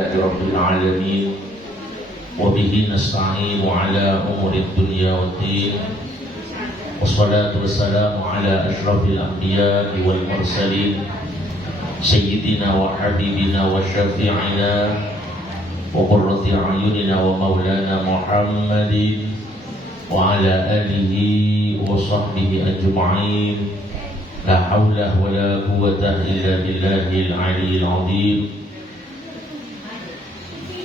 رب العالمين وبه نستعين على أمور الدنيا والدين والصلاة والسلام على أشرف الأنبياء والمرسلين سيدنا وحبيبنا وشفيعنا وقرة أعيننا ومولانا محمد وعلى آله وصحبه أجمعين لا حول ولا قوة إلا بالله العلي العظيم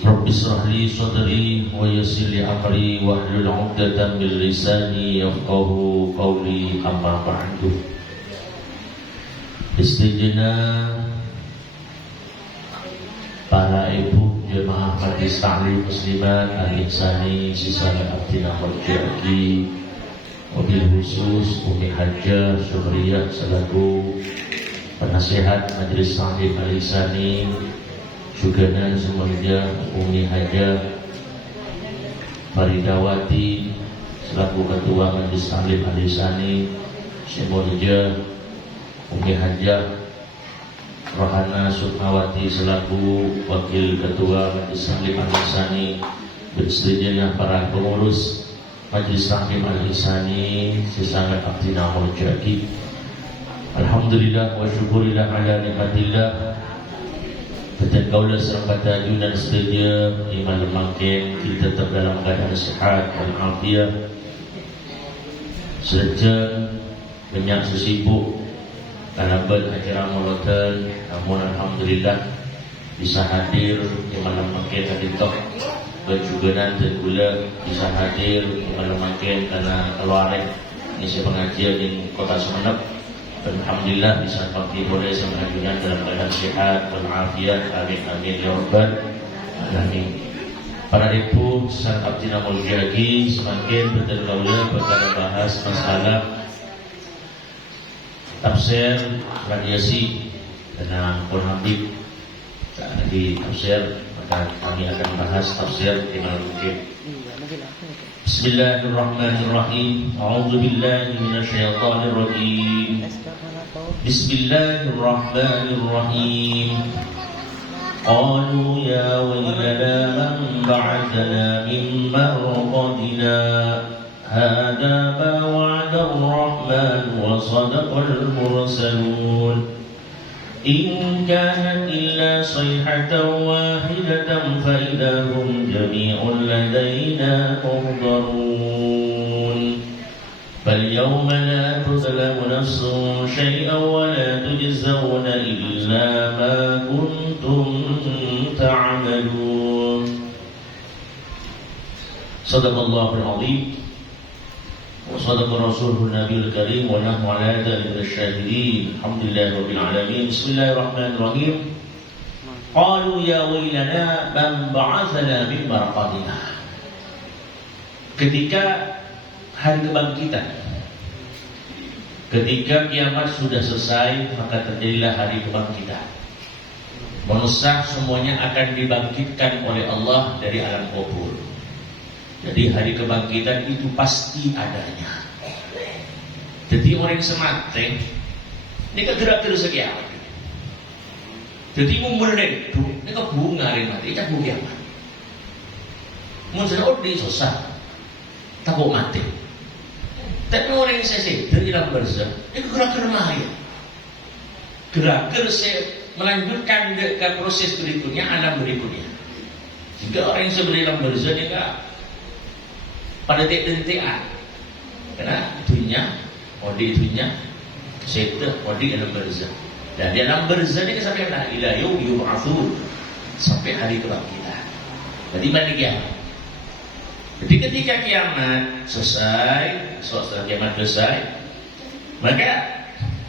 رب اشرح لي صدري ويسر لي أمري واحلل عقدة من لساني يفقهوا قولي أما بعد. Istijna para ibu jemaah Majelis Ta'lim Muslimat Al-Ihsani Sisana Abdina Khurjaki, wabil khusus Umi Hajjah Syukriyah selaku penasihat Majelis Ta'lim Al-Ihsani, juga semuanya Umi Hajjah Faridawati selaku ketua Majelis Ta'lim Al-Ihsani, semuanya Umi Hajjah Rohana Sukmawati selaku wakil ketua Majelis Ta'lim Al-Ihsani, dan seterusnya para pengurus Majelis Ta'lim Al-Ihsani sesangat Abdina Khurjaki. Alhamdulillah wa syukurillah ala nikmatillah. Betul kaulah serang kata dan seterusnya iman lemangkin kita tetap dalam keadaan sehat dan afiat. Sejak banyak sesibuk karena acara Maulatan, namun alhamdulillah bisa hadir iman lemangkin tadi tok berjuganan dan gula bisa hadir iman lemangkin karena keluarga ngisi pengajian di kota Sumeneb. Alhamdulillah bisa pakai boleh semengajukan dalam keadaan sehat dan afiat. Amin amin ya rabbal alamin. Para ibu sang Abdina Khurjaki semakin bertergaulah berkata bahas masalah tafsir radiasi dan Quran Habib di tafsir, maka kami akan bahas tafsir Imam Al-Mujib. Bismillahirrahmanirrahim. A'udzu billahi minasyaitonir rajim. Bismillahirrahmanirrahim. Qalu ya waylana man ba'athana min marqadina hadza ma wa'ada ar-rahman wa sadaqa al-mursalun in kanat illa sayhatan wahidatan fa idahum jami'un ladaina muhdarun bal yawma la tuzlamu nafsun shay'an wa la tujzawna illa ma kuntum ta'malun. Sadaqallahul azim wa sadaqa rasulun nabiyul karim wa nahnu ala dzalika minasyahidin. Alhamdulillahi rabbil alamin. Bismillahirrahmanirrahim. Qalu ya wailana man ba'athana min marqadina. Ketika hari kebangkitan, ketika kiamat sudah selesai, maka terjadilah hari kebangkitan. Manusia semuanya akan dibangkitkan oleh Allah dari alam kubur. Jadi hari kebangkitan itu pasti adanya. Jadi orang semati ini kegerak-gerak sekian. Jadi mumurnek itu ini kebunga hari mati, itu kiamat. Mungkin di susah, takut mati. Tapi orang yang saya dari dalam berzah, ini gerak-gerak mahir. Gerak-gerak saya melanjutkan ke proses berikutnya, alam berikutnya. Jika orang yang sebelum dalam berzah ini pada titik-titikan, karena dunia, odi dunia, sesuatu odi dalam berzah. Dan di dalam berzah ini sampai ila yaum yub'atsun, sampai hari kebangkitan. Jadi mana kiamat? Jadi ketika kiamat selesai, setelah kiamat selesai, maka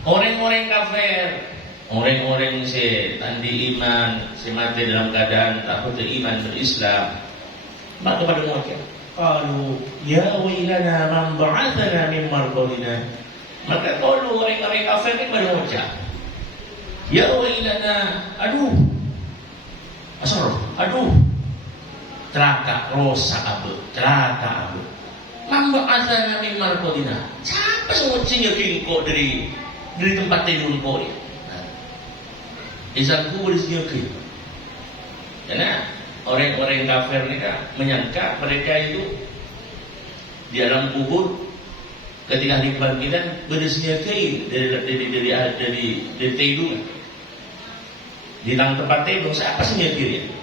orang-orang kafir, orang-orang yang tandi iman, si mati dalam keadaan tak beriman berislam, maka pada mereka qalu ya wailana man ba'athana min marqadina. Maka qalu orang-orang kafir ini pada mengucap ya wailana, aduh asar, aduh celaka, rosak abu, celaka abu. Man ba'athana min marqadina. Siapa yang ngucinya kingko dari tempat tidur kau ini? Izan kubur isinya kini. Karena orang-orang kafir mereka menyangka mereka itu di alam kubur ketika hari kebangkitan bersiagai dari tidung di tang tempat tidung siapa sih nyetirnya?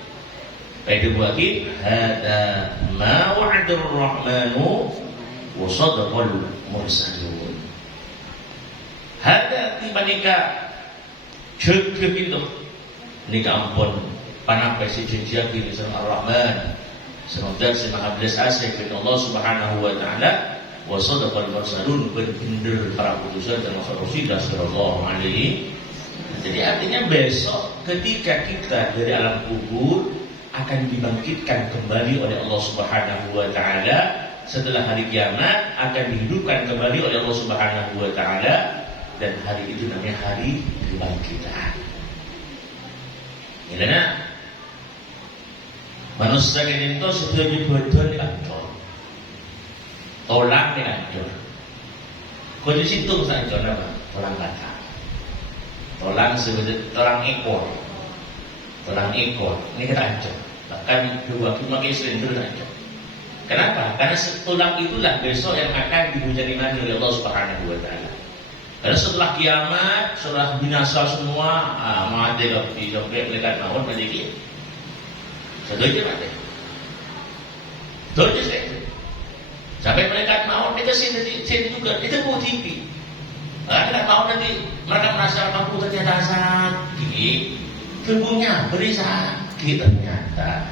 Pada buatin hada ma wa'adur rahmanu wa sadaqal mursalun. Hada tiba nikah cek itu nikah ampun panampai si janji ini sama Ar-Rahman semoga si maha belas asih kepada Allah Subhanahu wa taala wa sadaqal mursalun, benar para utusan dan Rasulullah sallallahu alaihi. Jadi artinya besok ketika kita dari alam kubur akan dibangkitkan kembali oleh Allah Subhanahu wa taala, setelah hari kiamat akan dihidupkan kembali oleh Allah Subhanahu wa taala, dan hari itu namanya hari kebangkitan. Ini manusia ini itu sebagai bodoh di ancol, tolak di ancol. Kondisi itu saja apa? Tolak kata, tolak sebagai tolak ekor, ini kita ancol. Bahkan dua pakai sering terus ancol. Kenapa? Karena tulang itulah besok yang akan dihujani oleh Allah Subhanahu wa taala. Karena setelah kiamat, setelah binasa semua, mati di sampai lekat mawon balik. Setuju mati. Setuju saya. Sampai melekat mawon kita sini juga kita mau TV. Kita mau nanti mereka merasa mampu ternyata sakit, tubuhnya beri sakit ternyata.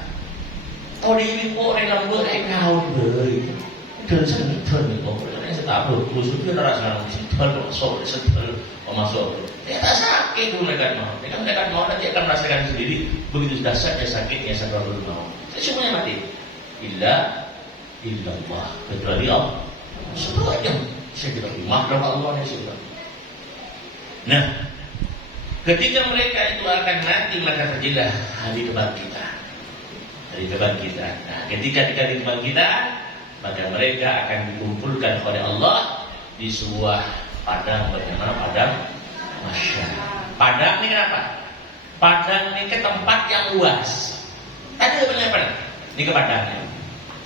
Oh ini kok orang boleh kau beri, dan sentuh nih kok. Tak perlu khususnya rasa sentuh masuk. Ternyata sakit dulu mereka mau. Mereka mau nanti akan merasakan sendiri. Begitu dahsyatnya sakitnya sampai belum mau. Semuanya mati. Illallah, kecuali Allah. Semuanya saya bilang makhluk Allah yang sudah. Nah, ketika mereka itu akan mati maka terjadilah hari kebangkitan. Nah, ketika hari kebangkitan maka mereka akan dikumpulkan oleh Allah di sebuah padang bernama padang mahsyar. Padang ini kenapa? Padang ini ke tempat yang luas. Tadi apa? Ini ke padangnya.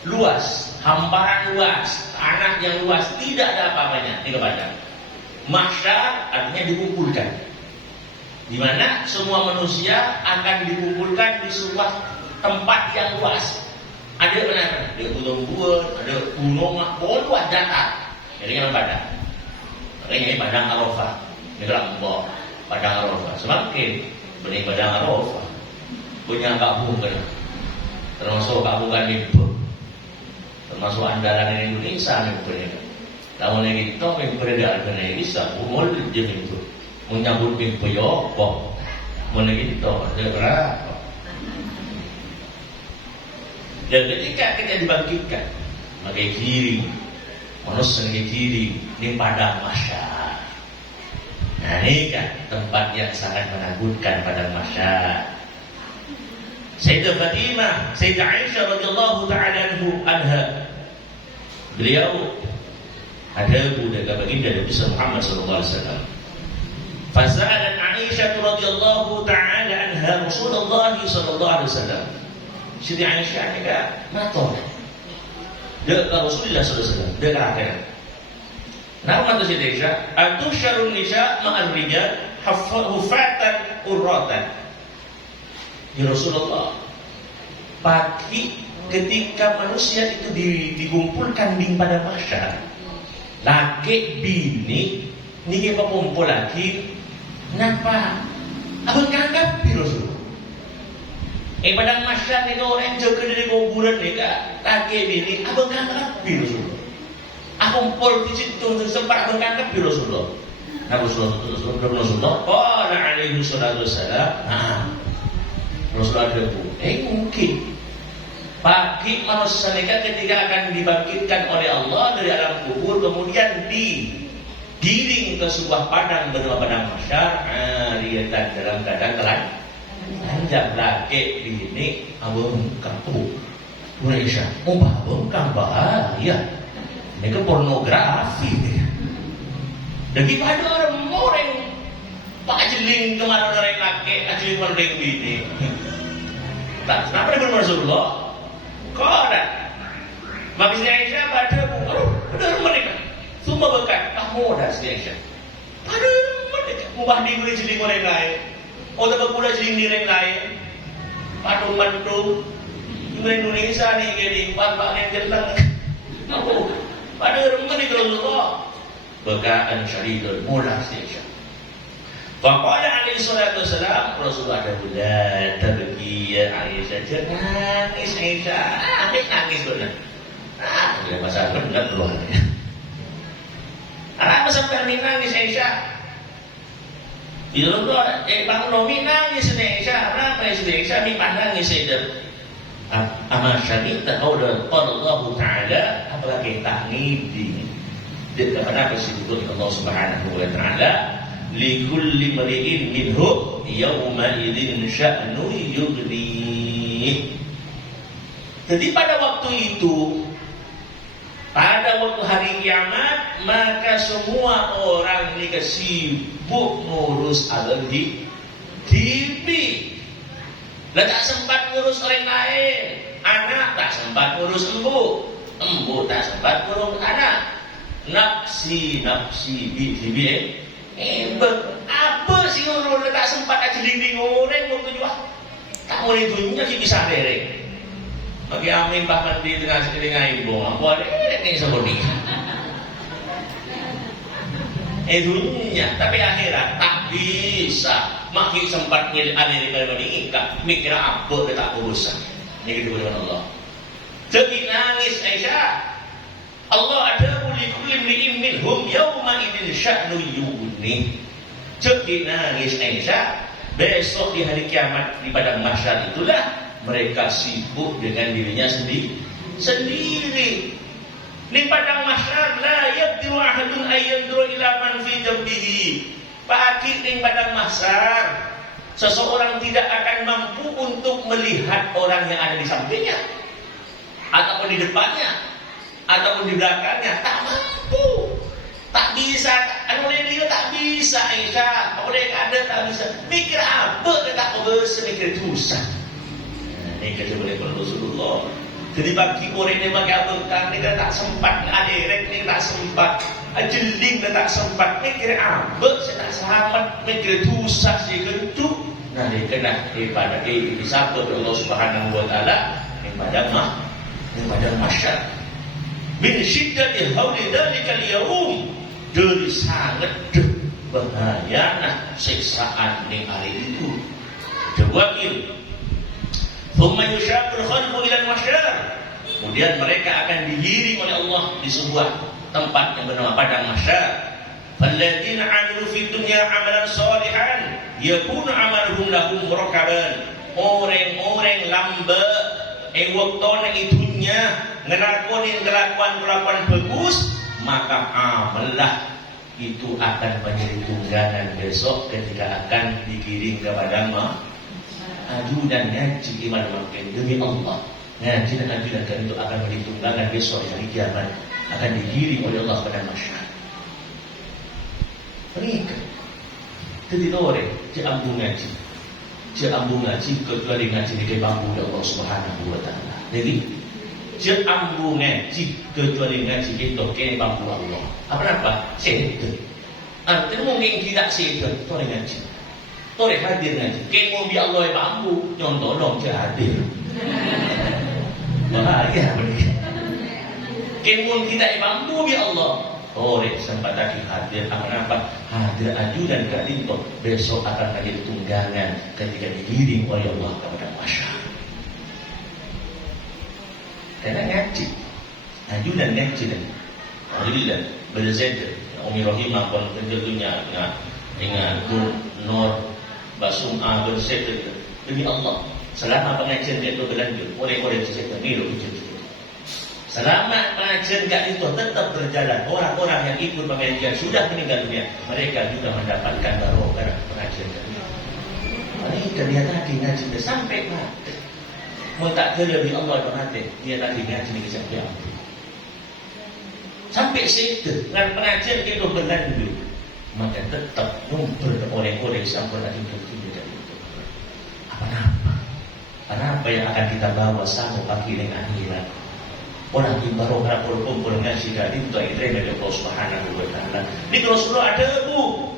Luas, hamparan luas, tanah yang luas, tidak ada apa-apanya. Ini ke padang. Mahsyar artinya dikumpulkan. Di mana semua manusia akan dikumpulkan di sebuah tempat yang luas. Ada benar, ada gunung buat, ada gunung, pokoknya luas datar. Jadi yang padang. Ini padang Arafah. Ini kelompok padang Arafah. Semakin benih padang Arafah punya kampung kan, termasuk kampungan Mimpu, termasuk andalan Indonesia Mimpu ini. Tahun ini kita Mimpu ada kena bisa, umur je Mimpu, menyambut Mimpu yo, kok, mulai kita ada berapa? Dan ketika kita dibangkitkan, maka kiri, manusia kiri di padang mahsyar. Nah ini kan tempat yang sangat menakutkan padang mahsyar. Sayyidah Fatimah, Sayyidah Aisyah radhiyallahu taala anha, beliau ada budak baginda Nabi Muhammad sallallahu alaihi wasallam. Fasa'alat Aisyah radhiyallahu taala anha Rasulullah sallallahu alaihi wasallam. Siti Aisyah ni kan mator. Dia ke Rasulullah sallallahu alaihi wasallam. Dia kata, "Nama kata Siti Aisyah, atusyarun nisa ma'al rijal hufatan urratan." Ya Rasulullah, pagi ketika manusia itu dikumpulkan di pada mahsyar, laki bini ni kita kumpul lagi, kenapa? Abang kanggap bi Rasul. Padang mahsyar ni orang jaga dari kuburan ni laki bini, abang kanggap bi Rasul. Aku kumpul di situ sempat abang kanggap bi Rasulullah. Nah Rasulullah, qala alaihi salatu wassalam. Rasulullah itu mungkin pagi manusia mereka ketika akan dibangkitkan oleh Allah dari alam kubur, kemudian digiring ke sebuah padang bernama padang mahsyar, lihat dalam keadaan telanjang laki bini abang kampung Indonesia, abang kan bahaya, ini ke pornografi nih. Daripada orang pak jeling kemana orang laki, jeling orang bini. Tak kenapa dia benar Rasulullah? Kau ada. Maka Siti Aisyah pada pada mereka. Semua bekat. Dah Siti Aisyah. Pada mereka. Mubah diberi jadi orang lain. Orang berkuda jadi orang lain. Patung-patung. Indonesia ni jadi empat-empat yang jelek. Pada mereka Rasulullah. Bekaan syarikul mula Siti Aisyah. Faqala alaihi salatu wassalam, Rasulullah ada bulan tabki ya Aisyah, jangan nangis Aisyah, nangis benar. Dia masa benar keluar. Apa sampai nangis Aisyah? Ya Allah, Bang Nomi nangis Aisyah, kenapa Aisyah ni nangis Aisyah? Ama syarita qala Allah Ta'ala, apalagi taknidi. Dia kepada disebut Allah Subhanahu wa Ta'ala. Likulli mri'in minhum yawma idzin sya'nu yughni. Jadi pada waktu itu, pada waktu hari kiamat, maka semua orang ini sibuk ngurus ada di TV. Lah tak sempat ngurus orang lain. Anak tak sempat ngurus embu. Embu tak sempat ngurus anak. Nafsi di TV. Apa sih orang tak sempat aja dinding orang waktu juga tak boleh dunia sih bisa derek bagi amin bahkan di tengah ibu aku ada ini seperti dunia tapi akhirat tak bisa makin sempat milih ada di mana nikah mikir apa dia tak urusan ini gitu dengan Allah jadi nangis Aisyah Allah ada likulli imri'in minhum yawma idzin sya'nu yughni. Jadi nangis Aisyah besok di hari kiamat di padang mahsyar itulah mereka sibuk dengan dirinya sendiri. Di padang mahsyar la yaqdiru ahadun ayyandura ila man fi jambihi. Bagi di padang mahsyar seseorang tidak akan mampu untuk melihat orang yang ada di sampingnya ataupun di depannya ataupun di belakangnya, tak mampu, tak bisa, dia tak bisa Aisyah, orang yang ada tak bisa, mikir apa dia tak bisa, mikir dosa. Ini kata boleh Rasulullah. Jadi bagi orang yang bagi abang dia tak sempat, adik dia tak sempat, jeling dia tak sempat, mikir apa, saya tak selamat, mikir dosa saya kentu. Nah dia kena daripada disabut Allah Subhanahu Wa Taala daripada masyarakat. Min syiddati hauli dalikal yaum, dari sangat bahayana siksaan di hari itu. Jawabin thumma yusyaqul khalqu ila al-mahsyar. Kemudian mereka akan digiring oleh Allah di sebuah tempat yang bernama padang mahsyar. Falladzina 'amilu fid dunya 'amalan shalihan yakunu 'amaluhum lahum murakaban. Orang-orang lamba waktona itunya ngelakuin kelakuan bagus, maka amalah itu akan menjadi tunggangan besok ketika akan digiring kepada aju dan ngaji iman makin demi Allah. Ngaji dan aju dan itu akan menjadi tunggangan besok hari kiamat, akan digiring oleh Allah pada masyarakat. Mereka jadi orang Ambu ngaji kecuali ngaji di bambu Allah Subhanahu Wa Taala. Jadi ambu ngaji kecuali ngaji itu ke bambu Allah. Apa? Sehat. Artinya mungkin tidak sehat, tore ngaji. Tore hadir ngaji. Ke mobil Allah bambu, contoh dong hadir. Bahaya begitu. Ke mobil kita bambu bi Allah. Tore sempat lagi hadir. Apa? Hadir ajudan kadinto besok akan menjadi tunggangan ketika digiring oleh Allah kepada masyarakat. Karena ngaji, ajudan ngaji dan alhamdulillah berzeda. Umi Rohimah pun tentunya dengan Nur Basum berzeda demi Allah. Selama pengajian itu berlanjut, orang-orang berzeda ni loh itu. Selama pengajian itu tetap berjalan, orang-orang yang ikut pengajian sudah meninggal dunia, mereka juga mendapatkan barokah pengajian ini. Mereka dia tadi ngaji sampai mati. Mau tak lebih Allah mati, dia tadi ngaji sampai mati. Sampai situ, dengan pengajian itu berlanjut, maka tetap numper orang-orang sampai lagi bertindak itu. Apa-apa? Karena apa yang akan kita bawa sama pagi dengan akhirat. Orang ibarat orang berkumpul dengan sidari untuk ikhlas dari Allah Subhanahu wa taala. Di Rasulullah ada bu.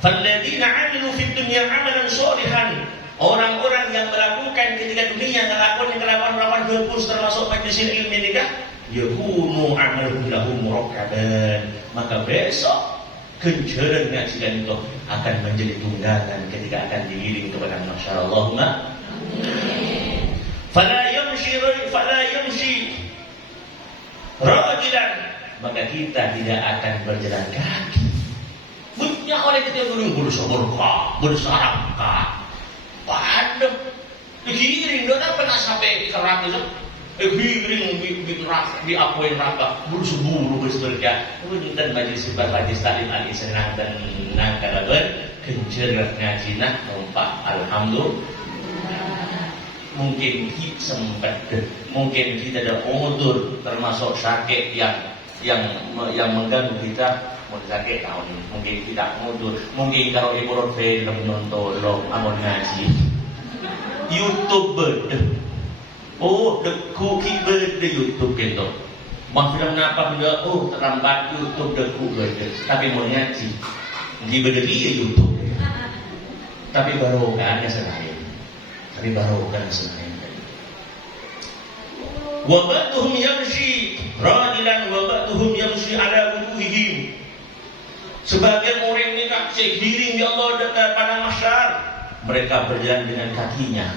Falladzina 'amilu fid dunya 'amalan sholihan. Orang-orang yang melakukan ketika dunia melakukan kelakuan-kelakuan bagus termasuk majelis ilmu nikah, yakunu 'amaluhum lahum murakkaban. Maka besok kencaran ngajian itu akan menjadi tunggangan ketika akan digiring kepada mahsyar. Allahumma amin. Fala yamshi rajulan, maka kita tidak akan berjalan kaki. Banyak orang kita bersarangka, padat, digiring, tidak pernah sampai di kerang itu, digiring di apa yang raka, berseburu bersebelja. Kemudian majlis majlis taklim al-Islam dan nangkalaban kencerat ngajina numpak alhamdulillah. Mungkin kita sempat, mungkin kita ada udur termasuk sakit yang mengganggu kita. Mungkin sakit tahun ini, mungkin tidak udur, mungkin kalau ibu film nonton amun ngaji, YouTube deku berde YouTube gitu. Mau film apa benda? Terlambat YouTube deku berde, tapi mau ngaji, di berde dia YouTube. Tapi baru kan ada selain. Tapi baru kan selain. Wabatuhum yamshi rajulan wabatuhum yamshi ala wujuhihim. Sebagian orang ini tak seiring ya Allah dekat pada mahsyar, mereka berjalan dengan kakinya.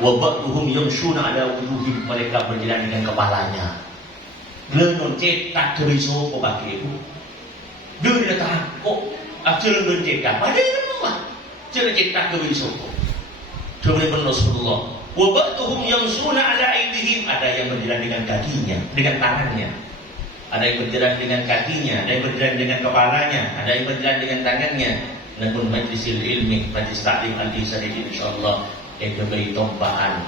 Wabatuhum yamshuna ala wujuhihim, mereka berjalan dengan kepalanya. Lenon cetak teriso ko bagi ibu. Dia takut, acil lenon cetak. Pada itu mah, cetak teriso ko. Coba Rasulullah. Wabatuhum yamshuna ala aydihim, ada yang berjalan dengan kakinya, dengan tangannya. Ada yang berjalan dengan kakinya, ada yang berjalan dengan kepalanya, ada yang berjalan dengan tangannya. Namun majlisil ilmi, majlis taklim al-Islam insyaallah itu bagi tombaan.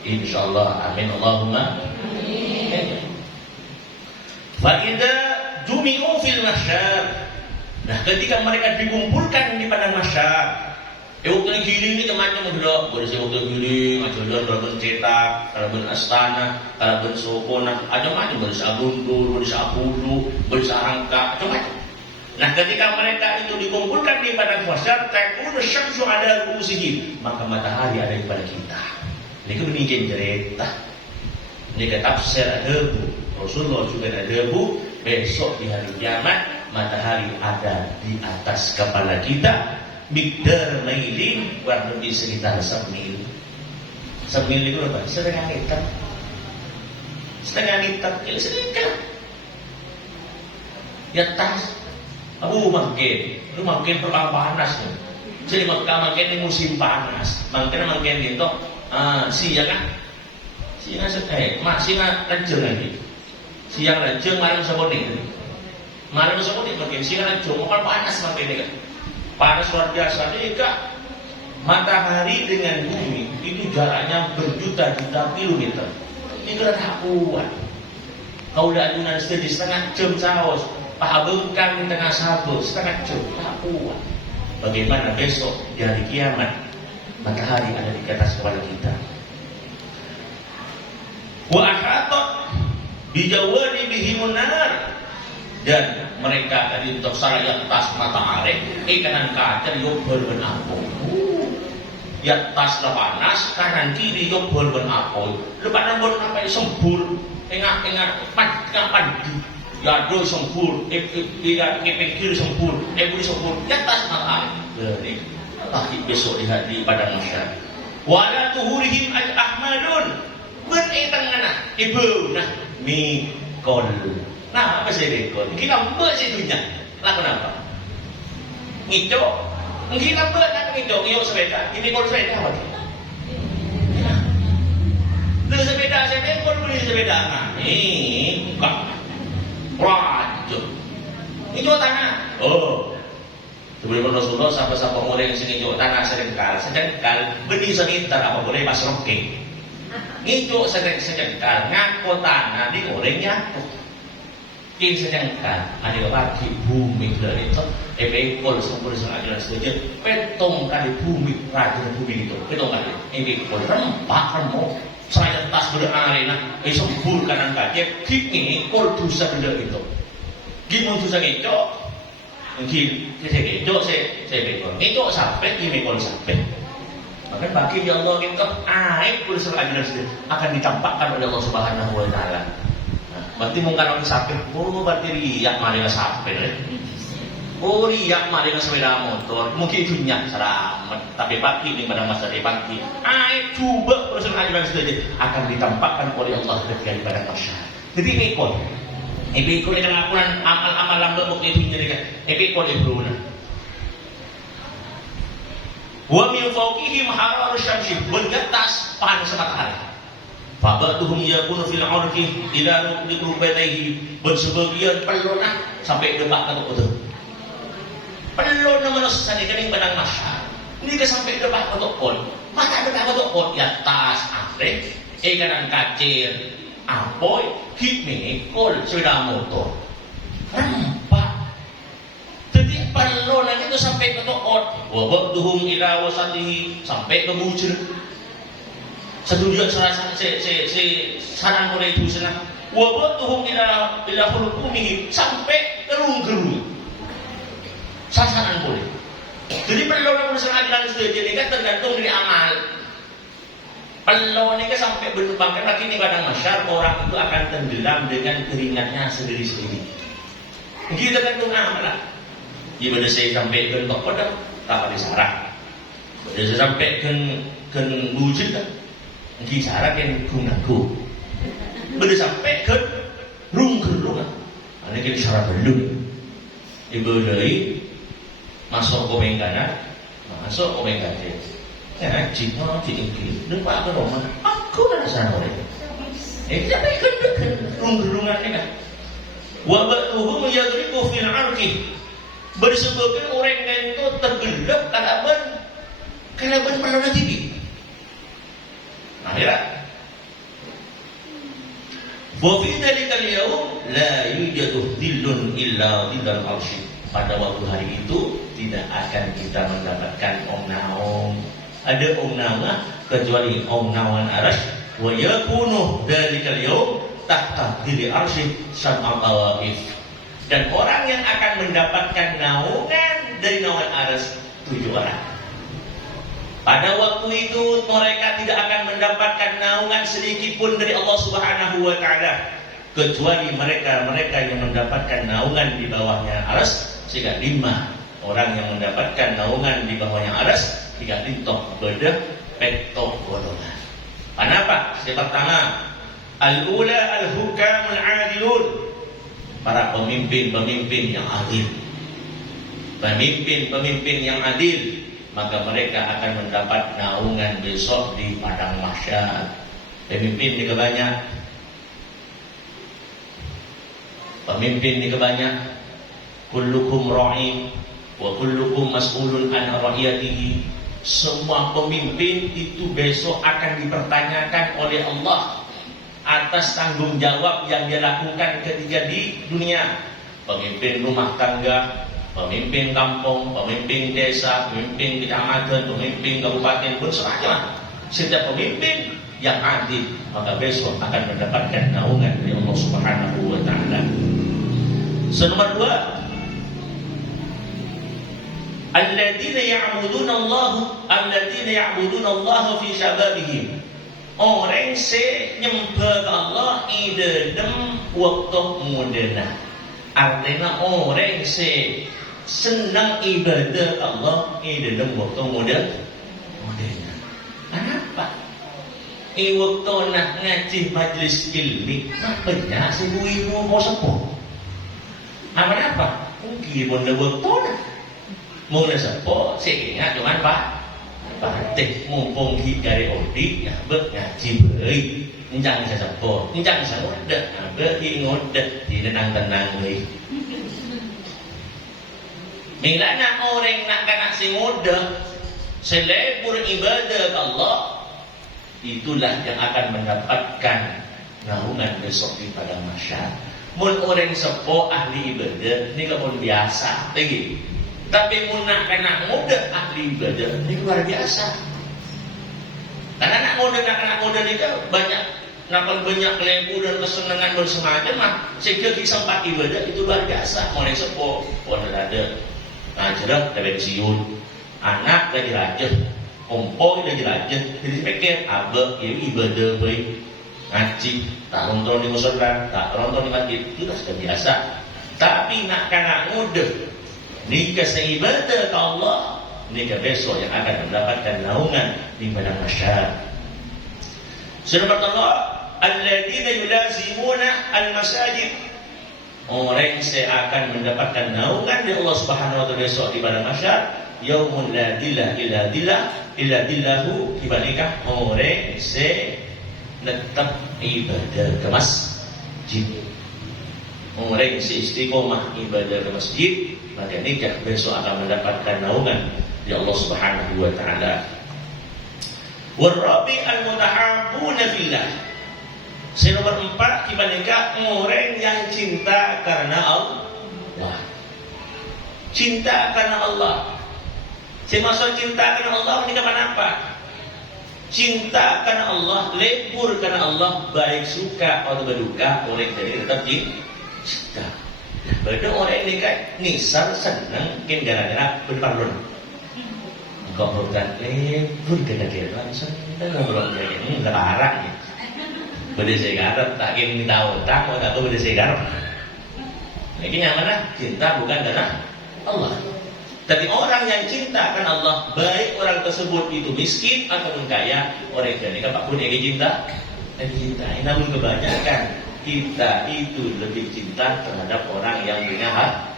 Insyaallah, amin Allahumma amin. Fa idza jumi'u fil mahsyar. Nah, ketika mereka dikumpulkan di padang mahsyar, waktu giling ini macam belok, boleh saya waktu giling, macam cetak, kalau astana, kalau sokona, macam boleh sabundur, boleh sabulu, boleh sarangka, macam. Nah, ketika mereka itu dikumpulkan di padang mahsyar, takunu syamsu ala ru'usihim, maka matahari ada di pada kita. Ini demikian cerita. Ini tafsir ada bu. Rasulullah juga ada bu. Besok di hari kiamat matahari ada di atas kepala kita. Mikdar mailin kurang lebih sekitar semil. Semil itu apa? Setengah liter. Setengah liter, jadi sedikit. Ya tas. Lu makin perang panas nih. Jadi makin ini musim panas. Makin itu siang kan? Siang lejeng lagi. Siang lejeng malam sabuni. Malam sabuni makin siang lejeng makan panas makin ini kan. Panas luar biasa nih kak. Matahari dengan bumi itu jaraknya berjuta-juta kilometer. Ini kan hakuan. Kau udah adunan setengah jam saus. Pahabengkan di tengah satu setengah jam hakuan. Bagaimana besok di hari kiamat matahari ada di atas kepala kita. Wa ahatat bijawari bihimun nar. Dan mereka tadi untuk saraya tas matahari kanan kanan yuk berbenapung. Ya tas panas kanan kiri yuk berbenapung. Lepas nambah sampai sempur engak pandi. Ya do sempur, tidak kepikir sempur, budi sempur. Ya tas matahari. Jadi lagi besok di padang mahsyar. Wala tuhurihim ahmadun. Benetengana ibu nah mikol. Nah, apa sih rekod? Kita buat situnya. Lah kenapa? Ngicok. Kita buat nak ngicok ngiyok sepeda. Ini kol sepeda apa? Beli sepeda, saya pun beli sepeda. Nah, ini buka. Rajut. Ngicok tanah. Oh. Sebelum Rasulullah sampai mulai yang sini ngicok tanah sedengkal. Beni sekitar apa boleh pas roke. Ngicok sedengkal ngaku tanah di gorengnya. King sedangkan ada bagi bumi dari itu, ekor sempur sangat jelas saja. Petong kali bumi raja bumi itu, petong kali ekor rempak remuk. Saya tas berarena, sempur kanan kaki, kini ekor dosa benda itu. Gimana dosa itu? Mungkin saya itu saya ekor, itu sampai ini ekor sampai. Maka bagi Allah itu aib sangat jelas akan ditampakkan oleh Allah Subhanahu Wa Taala. Berarti mungkin orang sakit, berarti riak malah sampai deh. Riak malah sepeda motor, mungkin itu nyak selamat. Tapi pagi ini pada masa pagi, coba proses ajaran saja akan ditampakkan oleh Allah ketika di padang mahsyar. Jadi ini ikut dengan akuran amal-amal lambat bukti itu jadi kan, ikut ibruna. Wa min fawqihim harar syamsi, bergetas panas matahari. Fabatuhum yakunu fil arqi ila nuqbatayhi, bersebagian pelonah sampai debat atau betul. Pelonah menusani kening padang mahsyar. Ini ke sampai debat atau pon. Maka debat atau pon ya tas afrek, kanan kacir, apoy, hikmi, kol, sepeda motor. Rampak. Jadi pelonah itu sampai ke pon. Wa batuhum ila wasatihi, sampai ke bujur. Setujuan sarang mulai itu senang. Wabatuhum ila hulukumihi, sampai gerung-gerung. Sasaran boleh. Jadi pelon yang adilan sudah jadi kan tergantung dari amal. Pelon ini sampai berkembangkan lagi di padang mahsyar, orang itu akan tenggelam dengan keringatnya sendiri-sendiri. Begitu tergantung amal lah. Ibadah saya sampai ke pedang, tak ada sarang. Ibadah saya sampai ke wujud kan. Di cara yang gunaku, benda sampai ke rung-gerung, ini kita syarat belum. Ibu dari masuk komen kanan, masuk komen kiri. Ya, jika tinggi, lupa aku rumah, aku ada sana orang. Sampai ke rung-gerungan ini kan. Wabatuhum yadriku fil arqi, bersebabkan orang itu tergelap karena ban melona tinggi. Akhirat. Wa fi dzalikal yaum la yujadu dhillun illa dhillal arsy. Pada waktu hari itu tidak akan kita mendapatkan om-naum. Ada om-naum kecuali om-naum arsy. Wa yakunu dzalikal yaum tahta dhilli arsy sab'al awaqif. Dan orang yang akan mendapatkan naungan dari naungan arsy 7 orang. Pada waktu itu mereka tidak akan mendapatkan naungan sedikit pun dari Allah Subhanahu Wa Taala kecuali mereka yang mendapatkan naungan di bawahnya arsy. Sehingga 5 orang yang mendapatkan naungan di bawahnya arsy, 3 lintok bedah petok golongan. Kenapa? Yang pertama, al-ula al-hukamul adilun, para pemimpin yang adil. Pemimpin yang adil, maka mereka akan mendapat naungan besok di padang mahsyar. Pemimpin ini banyak. Kullukum ra'in wa kullukum mas'ulun an ra'iyatihi. Semua pemimpin itu besok akan dipertanyakan oleh Allah atas tanggung jawab yang dia lakukan ketika di dunia. Pemimpin rumah tangga, pemimpin kampung, pemimpin desa, pemimpin kecamatan, pemimpin kabupaten, berserah. Setiap pemimpin yang adil maka besok akan mendapatkan naungan dari Allah Subhanahu Wa Taala. Nomor 2, alladzina ya'buduna Allah fi syababihim. Orang se nyembah Allah idem waktu mudana. Artinya orang se senang ibadah Allah dalam waktu muda. Kenapa? Waktu nak ngaji majlis ilmi, makanya ibu mau sepuh. Apa? Mungkin benda waktu nak. Mau sepuh, saya ingat cuman Pak. Batik mumpung hikari odi, ya ngaji beri. Njang saya sepuh, njang saya udah, beri ngodah, tidak tenang beri. Milana orang nak kena si muda selain beribadah ke Allah, itulah yang akan mendapatkan naungan besok di padang mahsyar. Mun orang sepo ahli ibadah ini pun biasa, lagi. Tapi mun anak muda ahli ibadah ini luar biasa. Karena anak muda ini banyak lebu dan kesenangan bersemacam mah. Sehingga sempat ibadah itu luar biasa. Mulai sepo, pun ada ngajar dari pensiun, anak lagi rajin, kompor lagi rajin. Jadi pikir abah ibadah baik. Ngaji, tak nonton di musola, tak nonton di masjid, itu sudah biasa. Tapi nak kanak muda, nikah seibadah ke Allah, nikah besok yang akan mendapatkan naungan di padang mahsyar. Surah Allah, alladzina yulazimuna al-masajid. Orang yang akan mendapatkan naungan di Allah Subhanahu wa taala besok di padang mahsyar, yaumul la dillah illa dillahu kibanikah orang tetap ibadah ke masjid. Orang yang istiqomah ibadah ke masjid, maka nikah besok akan mendapatkan naungan di Allah Subhanahu wa taala. Warabi al-mutahabbuna fillah. Nomor 4 kita nikah orang yang cinta karena Allah. Cinta karena Allah. Maksud cinta karena Allah nikah apa? Cinta karena Allah, lebur karena Allah, baik suka atau berduka, oleh jadi tetap cinta. Beda orang ini kan nisar senang, mungkin gara-gara berparlon. Engkau bukan lebur gara-gara senang, ngobrol kayak ini, udah parah ya. Beda segar, tak ingin tahu, tak mau tahu beda segar. Ini yang mana? Cinta bukan karena Allah. Tapi orang yang cinta kan Allah, baik orang tersebut itu miskin ataupun kaya, orang yang apapun yang cinta, namun kebanyakan kita itu lebih cinta terhadap orang yang punya harta.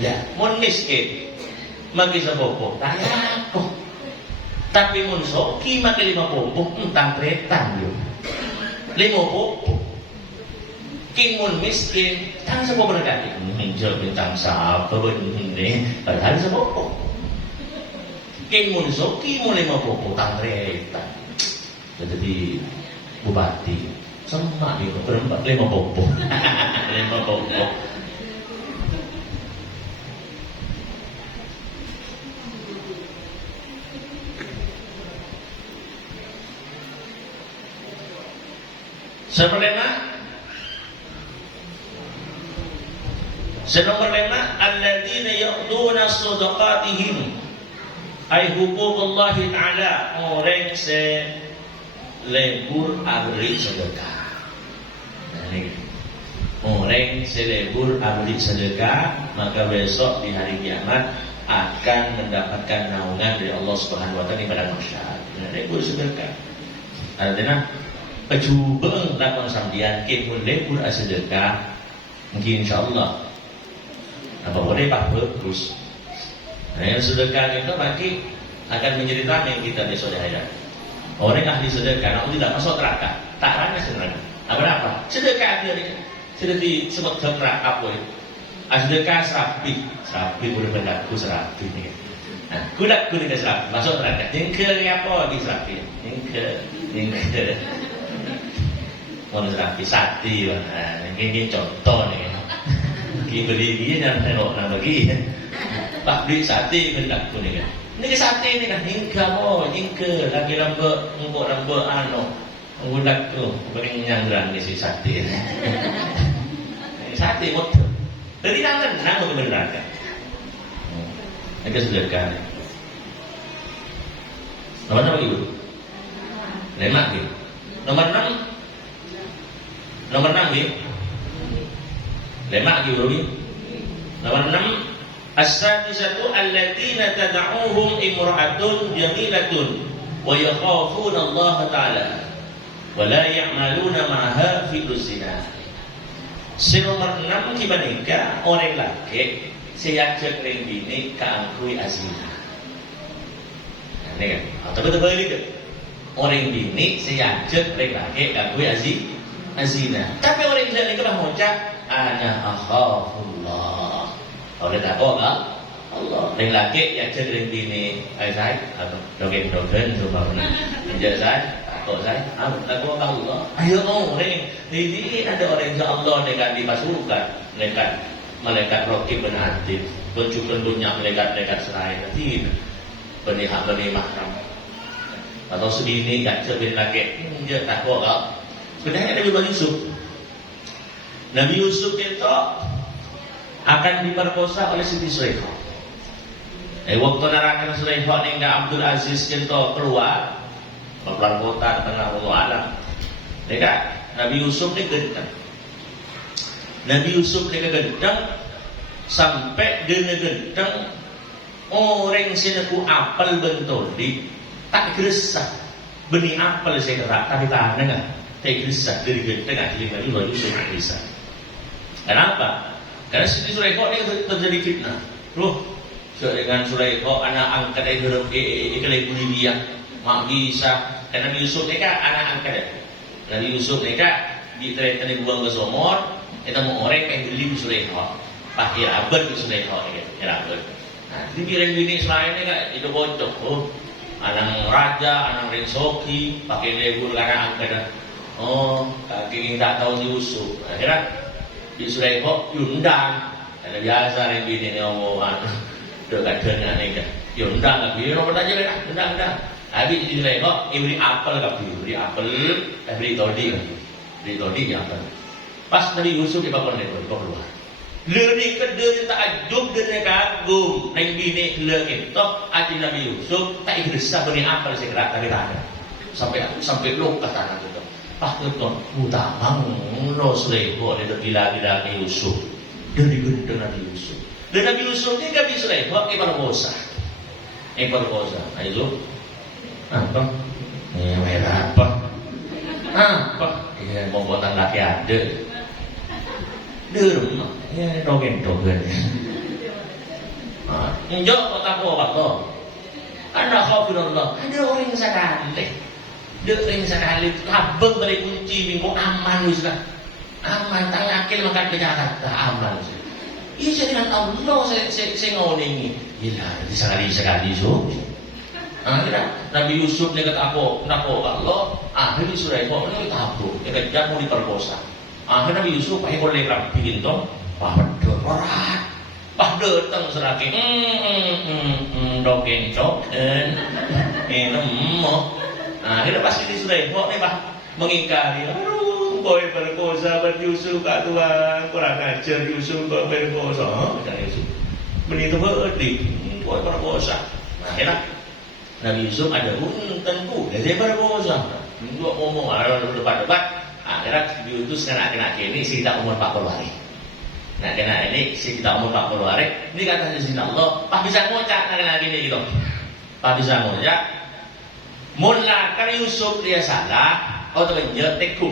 Ya, mun miskin, maki sepopo, tanya kok. Tapi mun soki maki 5 popo, entang tretan yo. 5 popo. Kimun miskin, tang sepo berkati. Menjauh bintang siapa begini? Padahal sepo. Kimun soki mulai 5 popo, tang tretan. Jadi bupati, semak dia berempat 5 popo. 5 popo. Nomor 5, alladzina ya'duna shadaqatihim ay huququllah ta'ala, orang se lebur abri sedekah. Orang se lebur abri sedekah, maka besok di hari kiamat akan mendapatkan naungan dari Allah Subhanahu wa taala di padang mahsyar. Lebur sedekah. Artinya pejuang lakon sambian kimun lebur sedekah, mungkin insyaallah apa boleh pak bagus. Nah, yang sedekah itu nanti akan menjadi tameng kita besok di akhirat. Orang ahli sedekah, namun tidak masuk neraka. Tak ramai sedekah. Apa? Sedekah dia ni. Sudah disebut neraka apa? Sedekah serapi boleh berlaku serapi ni. Nah, kuda serapi masuk neraka. Yang apa di serapi? Yang mau serapi sati. Nah, ini contoh ni. Beli dia dan tengok nama lagi. Pak beli sate hendak pun ni kan. Ni sate ni kan hingga lagi lambat anu. Ngudak tu paling nyangran ni si sate. Sate betul. Jadi jangan nak membenarkan. Ada sedekah. Nomor 6 ibu. Lemak ni. Nomor 6 ni. Lemak gitu ni. Nomor 6, as-sadisatu alladziina tad'uuhum imra'atun jamilatun wa yakhafuna Allah ta'ala wa la ya'maluna ma'aha fi zina. Nomor 6 kibanika orang laki sejak ring bini kaangkui azina. Ini kan? Atau betul itu. Orang bini sejak ring laki kaangkui azina. Tapi orang tidak nikah mengucap ana akhafullah. Oleh takut Allah. Ring laki yang ring bini ai sai atau dogen tu mana. Menjadi sai takut saya. Takut Allah. Ayo ini ada orang insya Allah dekat dimasukkan malaikat Raqib dan Atid. Tunjukkan dunia malaikat selain nanti penihak mahram. Atau sedini kan sebelum lagi dia takut kau. Sebenarnya Nabi Yusuf itu akan diperkosa oleh Siti Zulaikha. Waktu narakan Zulaikha ninggal Abdul Aziz itu keluar kota tengah alam. Nabi Yusuf ni gendang. Nabi Yusuf ni gendang sampai dia gendang orang sinaku apel bentul di tak geresah benih apel saya kerak tapi tahan enggak tak geresah dari gendang akhirnya Nabi Yusuf tak geresah. Kenapa? Karena Siti Zulaikha ni terjadi fitnah. Dengan Zulaikha anak angkat ikhlas Bulivia mak bisa. Karena Nabi Yusuf ni kan anak angkat. Nabi Yusuf ni kan diterima dibuang ke Somor. Kita mau orang yang beli Zulaikha. Pakai abad di Zulaikha ni kan. Nah, di piring bini selain ni kan itu bocok. Anak raja, anak Rensoki, pakai lebur anak angkat. Kaki tak tahu Yusuf. Akhirnya di Zulaikha diundang. Karena biasa yang bini ni omongan. Dekat dengan ni kan. Diundang kan. Bini nombor aja kan. Undang. Habis di Zulaikha beri apel kan. Beri apel, beri todi kan. Beri todi dia apel. Pas Nabi Yusuf dia bakal keluar. Leni kedua tak ajub dan kagum. Nabi bini keluar itu. Ati Nabi Yusuf tak ikhlas beri apel segera tak ada. Sampai luka tanah itu. Pak itu utamang no Zulaikha dia gila-gila ke Yusuf. Dia digendeng Nabi Yusuf. Dan Nabi Yusuf ni kan bisa Zulaikha perkosa. Perkosa. Ayo. Apa? Merah apa? Apa? Mau buatan laki ada. Derma. Dogen. Njok kota kok. Anda khafirullah. Ada orang yang sakali. Dia orang yang sakali. Kabel dari kunci minggu aman wis lah. Aman tak yakin makan kejahatan aman. Iya saya dengan Allah saya ngoningi. Gila, sekali so. Nabi Yusuf dia kata apa? Allah. Akhirnya Zulaikha ni tabuk. Dia kata mau diperkosa. Akhirnya Nabi Yusuf pakai oleh rapi gitu. Berat. Datang seraki. Dogen. Nemo. Akhirnya pasti di Zulaikha ni mengingkari. Boy berkosa Yusuf kat Tuhan kurang ajar Yusuf berkosa macam Yusuf begitu berdik boy berkosa. Akhirnya Nabi Yusuf ada tentu dia berkosa dua ngomong ada debat akhirnya diutus kena ini si kita umur 40 hari. Nah kena ini si kita umur 40 hari ini kata si Allah pak bisa ngocak kena gini gitu pak bisa ngocak mula kan Yusuf dia salah atau menjadi teku.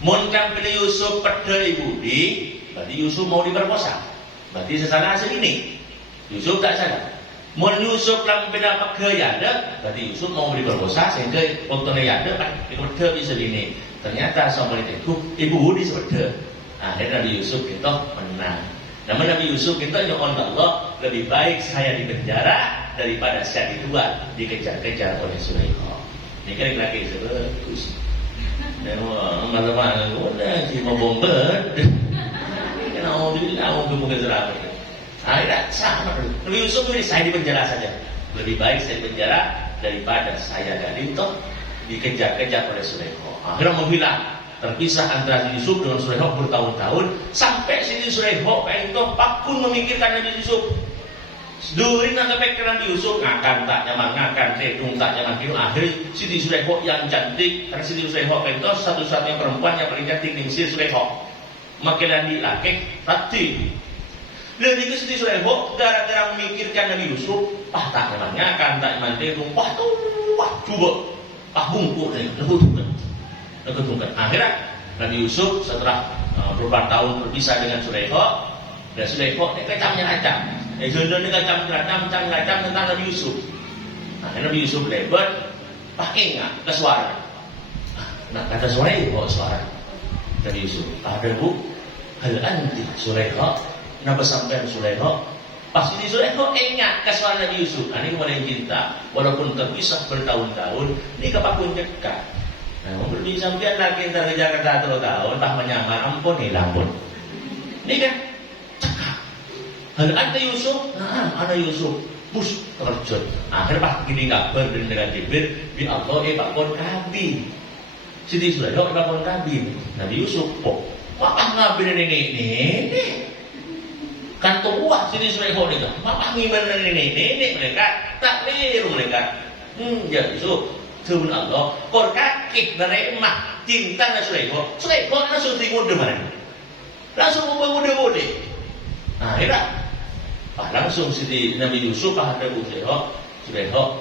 Munkan pilih Yusuf pada ibu di, berarti Yusuf mau diperkosa. Berarti sesalah segini. Yusuf tak salah. Mun Yusuf dalam beda pekerja ada, berarti Yusuf mau diperkosa sehingga waktu dia ada kan pekerja bisa ini. Ternyata sama itu ibu di seperti. Akhirnya Nabi Yusuf itu menang. Namun Nabi Yusuf kita nyokon Allah lebih baik saya di penjara daripada saya dibuat dikejar-kejar oleh Zulaikha. Ini kan lagi sebagus. Dan mana-mana udah si membomber. Kenapa dia mau kejar? Akhirnya sama. Nabi Yusuf ini saya di penjara saja. Lebih baik saya di penjara daripada saya dari itu dikejar-kejar oleh Zulaikha. Akhirnya menghilang. Terpisah antara Yusuf dengan Zulaikha bertahun-tahun sampai Siti Zulaikha itu pakun memikirkan Nabi Yusuf. Durin sampai ke Nabi Yusuf ngakan tak nyaman ngakan tedung tak nyaman gitu. Akhirnya Siti Zulaikha yang cantik karena Siti Zulaikha itu satu-satunya perempuan yang paling cantik di Mesir Zulaikha. Makilan di laki tadi. Lalu itu Siti Zulaikha gara-gara memikirkan Nabi Yusuf, tak nyaman ngakan tak nyaman tedung, coba bungkuk nih, lekutungkan. Akhirnya Nabi Yusuf setelah beberapa tahun berpisah dengan Zulaikha, dan Zulaikha ini kecamnya Jodoh dengan cam tentang Nabi Yusuf. Nabi Yusuf lebat, pakai nggak ke suara. Nah kata suara itu suara Nabi Yusuf. Ada bu, hal anti Zulaikha, napa sampai Zulaikha Pas Siti Zulaikha ingat kesuara Nabi Yusuf. Ini paling cinta. Walaupun terpisah bertahun-tahun, ini kepakun dekat. Nah, di sampean lagi ntar ke Jakarta 3 tahun, tak menyamar, ampun hilang pun. Ini kan cekak. Hal ada Yusuf, ada Yusuf. Bus terjun. Akhir pas gini kabar dengan Jibril, bi Allah bakon kabi. Siti Zulaikha bakon kabi. Nabi Yusuf kok apa ngabil nenek. Kan tua Siti Zulaikha ni kan. Apa ngimban nenek mereka tak liru mereka. Ya Yusuf, Tuhan Allah, kor kakek neremah cinta na Zulaikha. Zulaikha langsung tinggal mana? Langsung muda-muda. Nah, ira langsung Siti Nabi Yusuf ada Zulaikha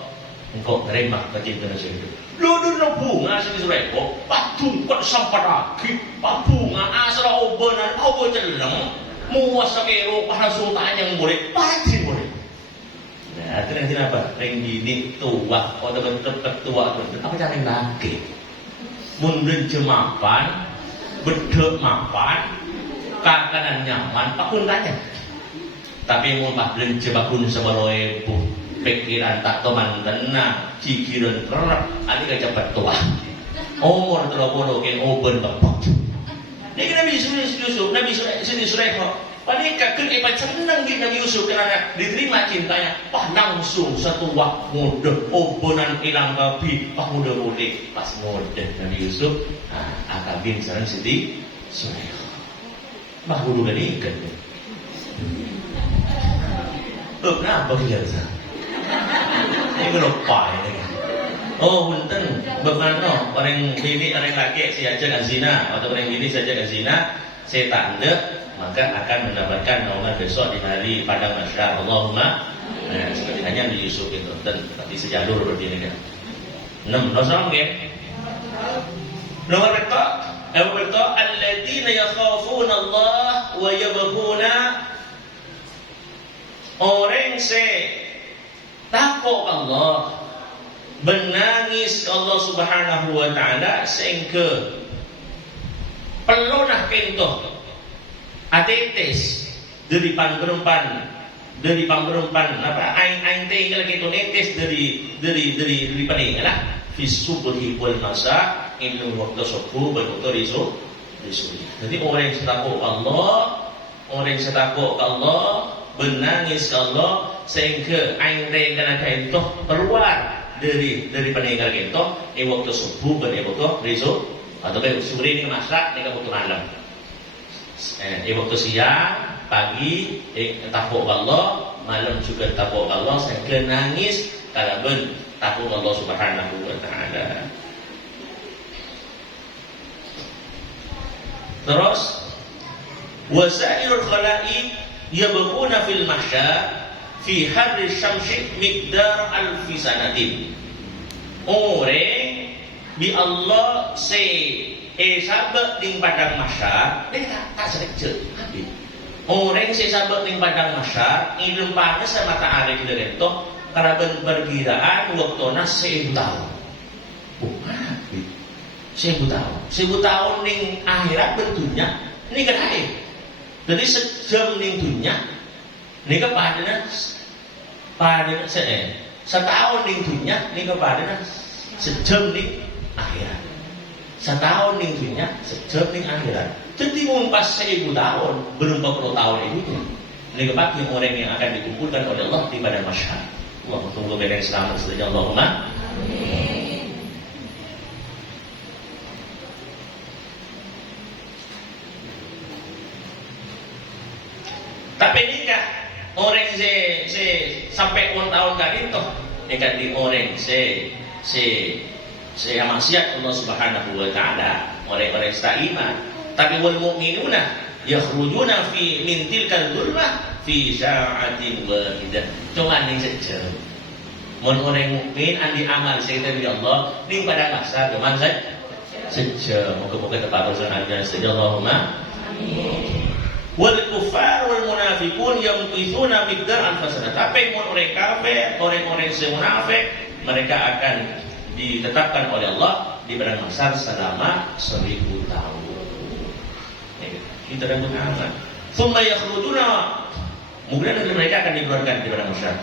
engkau neremah kecintaan Zulaikha. Lu bunga Siti Zulaikha, patung kok sampai lagi, bunga asal obanan, obo celeng, muas sakero para sultan yang boleh, pasti boleh. Nah, ternyata apa? Ring gini tua, atau bentuk tua, apa cara yang lagi? Mundur jemapan, bedek mapan, kakanan nyaman, pakun tanya. Tapi mau maklum jebakun sebaloe bu pikiran tak toman tenang cikiran kerap ani gak cepat tua umur 30 ken oben bapok ini Nabi Yusuf Nabi Siti Zulaikha panika keun ipat seneng di Nabi Yusuf karena diterima cintanya langsung satu waktu muda obonan ilang kabi muda pas muda Nabi Yusuf akabin sareng Siti Zulaikha kudu galikan kenapa biasa? Ini lupa ini. Oh, punten, bagaimana orang ini orang laki si aja zina atau orang ini saja zina, saya tanda maka akan mendapatkan naungan besok di hari padang mahsyar. Allahumma. Nah, seperti hanya di Yusuf itu, tapi sejalur berdiri kan. 6, nomor ke? Nomor berikut, alladzina yakhafuna Allah wa yabghuna orang se takut Allah menangis Allah Subhanahu wa taala sehingga pelonah kentoh atetes dari panggerempan apa aing tinggal gitu netes dari paling lah fisubuhi wal masa innu waktu subuh waktu risu. Jadi orang yang takut Allah menangis ke Allah sehingga aing kana kaito keluar dari peninggal kaito di waktu subuh dan waktu rizu atau sore ini masak ini waktu malam di waktu siang pagi takut Allah malam juga takut Allah sehingga nangis kalau takut Allah Subhanahu wa taala. Terus wasairul khalaiq yabghuna fil mahsyar fi harri syamsi miqdar alfi sanatin. Orang bi Allah se sabat ning padang mahsyar dia tak sedek. Orang se sabat ning padang mahsyar ilmu panas sama ta'ala kita rento karena perkiraan waktuna 1000 tahun. Bukan 1000 tahun. 1000 tahun ning akhirat bentuknya ini kan air. Jadi sejam ning dunia, ni kepadanya setahun ning dunia, ni kepadanya sejam ning akhirat. Setahun ning dunia, sejam ning akhirat. Jadi pas 1000 tahun, belum 40 tahun itu, ni kepadanya orang yang akan dikumpulkan oleh Allah di padang mahsyar. Allah tunggu benar selamat saja Allahumma. Tapi nikah orang se sampai 1 tahun kali toh nikah di orang se maksiat Allah Subhanahu wa taala orang-orang iman. Tapi wal mu'minuna yakhrujuna fi min tilkal zulmah fi sa'atin wahidah. Cuma ning sejam. Mun orang mukmin andi amal sayyidah bi Allah ning pada masa cuman sejam. Moga-moga tepat urusan aja saja Allahumma. Amin. Wal kufar wal munafiqun yamqithuna miqdar al-fasanah. Tapi orang kafir, orang-orang yang munafik, mereka akan ditetapkan oleh Allah di padang mahsyar selama 1000 tahun. Kita dan aman. Tsumma yakhrujuna Kemudian mereka akan dikeluarkan di padang mahsyar.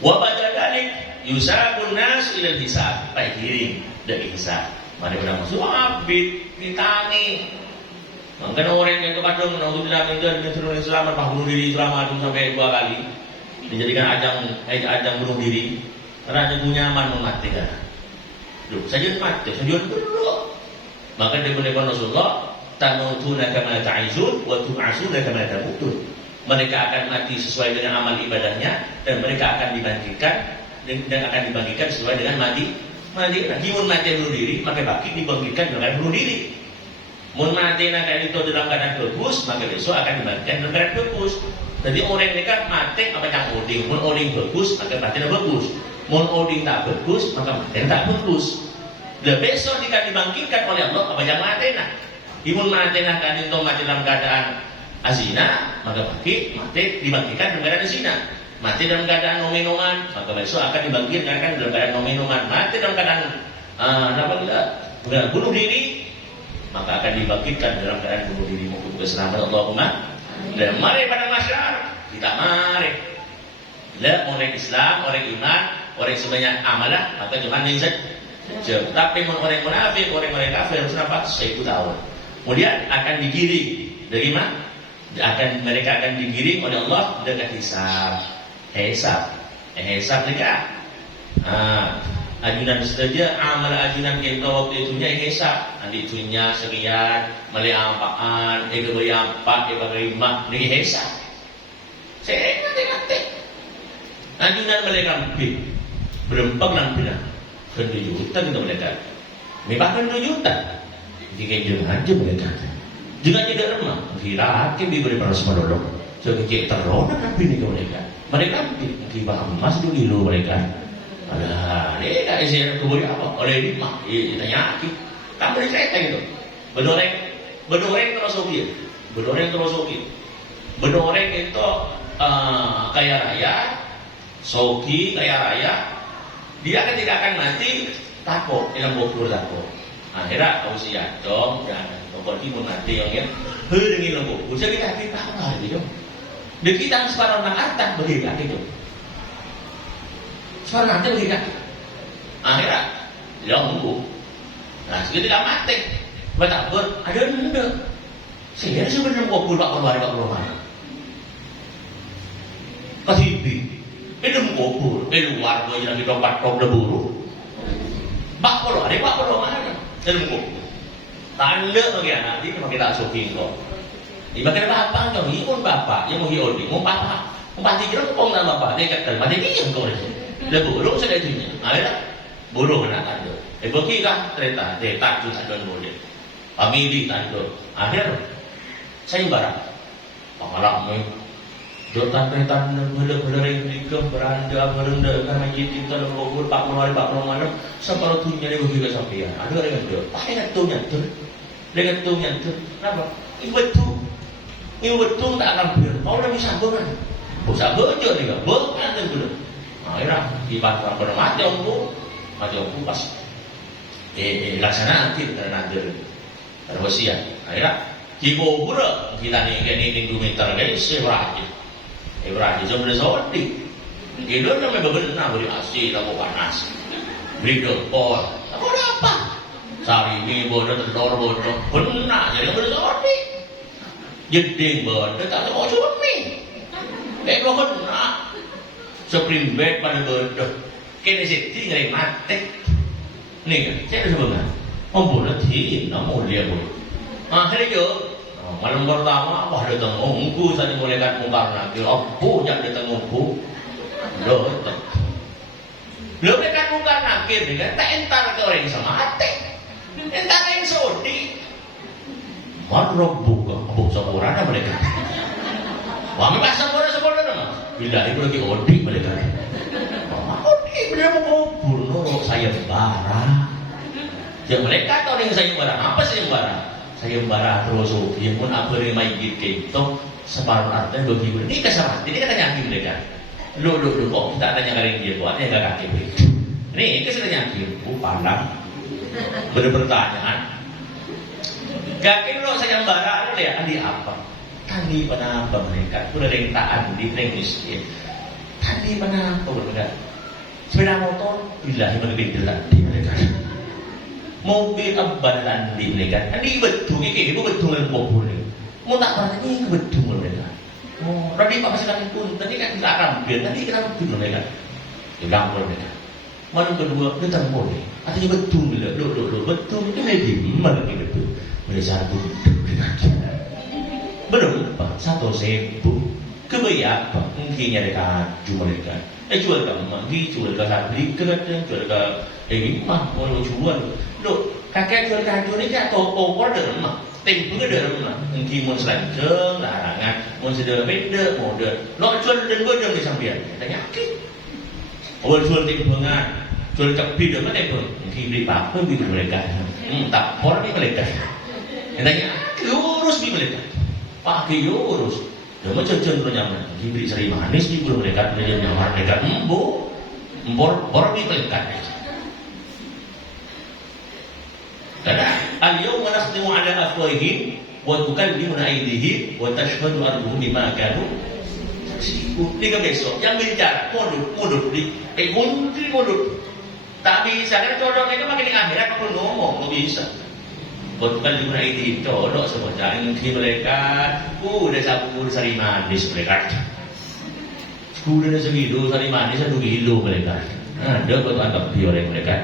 Wa ba'da dzalik yusabun nas ila hisab. Baik giring dari hisab. Mari padang mahsyar abid ditani. Mungkin orang yang kadang untuk tidak minta dengan selamat bunuh diri selama itu sampai 2 kali. Dijadikan ajang bunuh diri. Karena ada nyaman mematikan. Duh, saja mati, saja dulu. Maka dia menekan Rasulullah, tamutuna kama ta'izun wa tub'asuna kama tamutun. Mereka akan mati sesuai dengan amal ibadahnya dan mereka akan dibangkitkan sesuai dengan mati. Himun mati bunuh diri, maka baki dibangkitkan dengan bunuh diri. Mun mati nak itu dalam keadaan bagus, maka besok akan dibangkitkan dalam keadaan bagus. Jadi orang mereka mati apa yang oding, mun oding bagus maka mati bagus. Mun oding tak bagus maka mati tak bagus. Dan besok jika dibangkitkan oleh Allah apa yang mati nak? Imun mati nak kan itu mati dalam keadaan azina, maka mati dibangkitkan dalam keadaan azina. Mati dalam keadaan minuman, maka besok akan dibangkitkan dalam keadaan minuman. Mati dalam keadaan bunuh diri, maka akan dibangkitkan dalam keadaan bunuh diri. Moga selamat Allahumma. Dan mari pada masyarakat kita mari. Lah orang Islam, orang iman, orang sebanyak amalah, maka cuma ini saja. Tapi orang munafik, orang kafir harus nampak 1000 tahun. Kemudian akan digiring dari mana? Mereka akan digiring oleh Allah dekat hisab mereka. Ajunan saja amal ajunan kita waktu itunya hisab. Nanti itunya sekian, beli apaan, beli apa, beli mak, ini hisab. Saya nanti. Ajunan mereka berempat dan benar. 2 juta kita mereka. Bahkan 2 juta. Jika jangan aja mereka. Juga tidak remah. Kira akan diberi para semua. So kecil terona nabi ni mereka. Mereka tiba emas dulu mereka. Alah, ini tak isi keburi apa? Oleh ini mah, ditanya lagi. Kamu dicerita gitu. Bedoreng terus oke. Bedoreng itu kaya raya, soki kaya raya. Dia ketika akan mati takut, dalam bukur takut. Akhirnya kau siap dong, dan pokok timun mati yang hering dalam bukur. Jadi kita takut lah gitu. Di kita sekarang nak atas berdiri gitu. Sekarang nanti berdiri. Akhirnya dia nunggu. Nah seketika mati, bertakbur ada nunda. Sehingga sebenarnya bukur tak keluar mana. Kasibi. Ini kubur, luar gue lagi dompet leburu. Bak polo, ada bak polo mana? Ini kubur. Tanda lagi anak ini kita asuhin kok. Ibarat bapak dong, pun bapak yang mau hiodi, mau bapak, mau pasti kira kong nama bapak, dia kata mati dia yang kau ni. Leburu sudah itunya, ada buru kena tanda. Bagi kah kereta, tak tu tak don boleh. Family tanda, akhir saya barang, pengalaman. Dotan-dotan beler-beler yang beranda merendah karena kita dalam kubur 40 hari 40 malam separuh tunya dia begitu sampai ada orang yang dah pakai tunya tu dengan tunya tu kenapa? Ini betul tak akan ber kau dah bisa beran bisa bejo juga bukan tu belum akhirnya ibarat pada mati aku pas laksana nanti karena ada wasiat akhirnya kubur kita ni 2 meter guys seberapa Ibrahim sebenarnya sodi. Kita namanya bebenah beri asih, tahu panas. Beri dokor. Tahu apa? Sari ini bodoh, telur bodoh. Benar, jadi benar sodi. Jeding bodoh, tak tahu cumi. Kau benar. Spring bed pada bodoh. Kini sih ngeri mati. Nih kan, saya sebenarnya. Membunuh ti, namun dia bodoh. Akhirnya malam pertama, wah datang ongku saja mulai kan mungkar nakir. Abu jak datang ongku, datang. Belum kan mungkar nakir, kan tak entar ke orang sama hati, entar yang sodi. Marok buka, abu sempurna mereka. Wah memang sempurna nama. Bila itu lagi odi mereka. Odi benar mau bunuh saya bara. Yang mereka tahu yang saya bara apa sayembara? Sayembara terus dia pun apa yang main gitu separuh artinya begitu ini kesalahan ini kata yakin mereka lu kok kita tanya kali dia buatnya nggak kaki begitu ini kesalahan yakin pandang berpertanyaan yakin lo sayembara lu lihat di apa Tani kenapa mereka? Udah ada yang taat di miskin. Tani kenapa mereka? Sepeda motor bilahi mereka di mereka. Mobil abad di mereka. Ini betul ini betul yang populer. Mau tak pernah ini betul mereka. Oh, tadi Pak masih kami pun tadi kan tidak rampir. Tadi kenapa betul mereka? Bilang mereka. Malam kedua dia tak boleh. Artinya betul bila betul itu lagi mana ni betul. Mereka satu berapa? 1,000. Kebayang apa? Mungkin ada kaju mereka. Jual ke magi, jual ke sabli, jual ke mah mau jual. Loh, kakek jual kaju ni kan toko ada mah. Tempat ada mah. Mungkin mau selanjang, larangan, mau sedar beda, model. Lo jual dan bodong di samping. Tanya yakin. Awal jual timbangan, jual kapi dia mana pun. Mungkin beli apa beli mereka. Tak orang ni mereka. Tanya urus beli mereka. Pakai urus. Dia macam cenderung nyaman. Beli seri manis di bulu mereka, beli nyaman mereka. Orang ni mereka. Karena al-yawma nakhtimu ala afwahihim wa tukallimuna aydihim wa tashhadu arjuluhum bima kanu yaksibun. Ini besok yang bicara mulut tak bisa kan codoknya itu makin di akhirat perlu ngomong nggak bisa. Wa tukallimuna aydihim codok semua jangan di mereka udah sabu sari manis mereka. Udah segitu sari manis 1 kilo mereka. Ada buat anggap diorang mereka.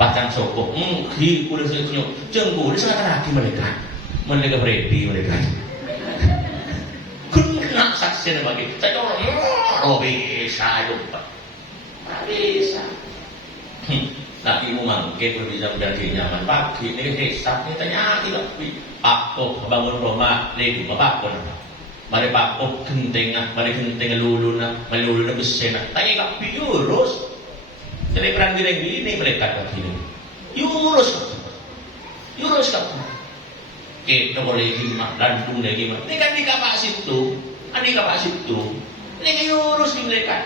Pacang sokok, hi udah senyum, jenggu, udah sangat lagi mereka ready mereka. Kena saksi bagi, saya orang, bisa lupa, bisa. Tapi mu mangke berbisa menjadi nyaman pagi, ini hesap, ini tanya tidak, Pak Kok bangun rumah, lagi Pak Kok, mari Pak Kok genteng lulu besen, tanya kak piurus. Jadi perang gini mereka begini. Yurus kamu. Kita boleh gimana? Landung lagi gimana? Ini kan di kapak situ. Ini kan yurus di mereka.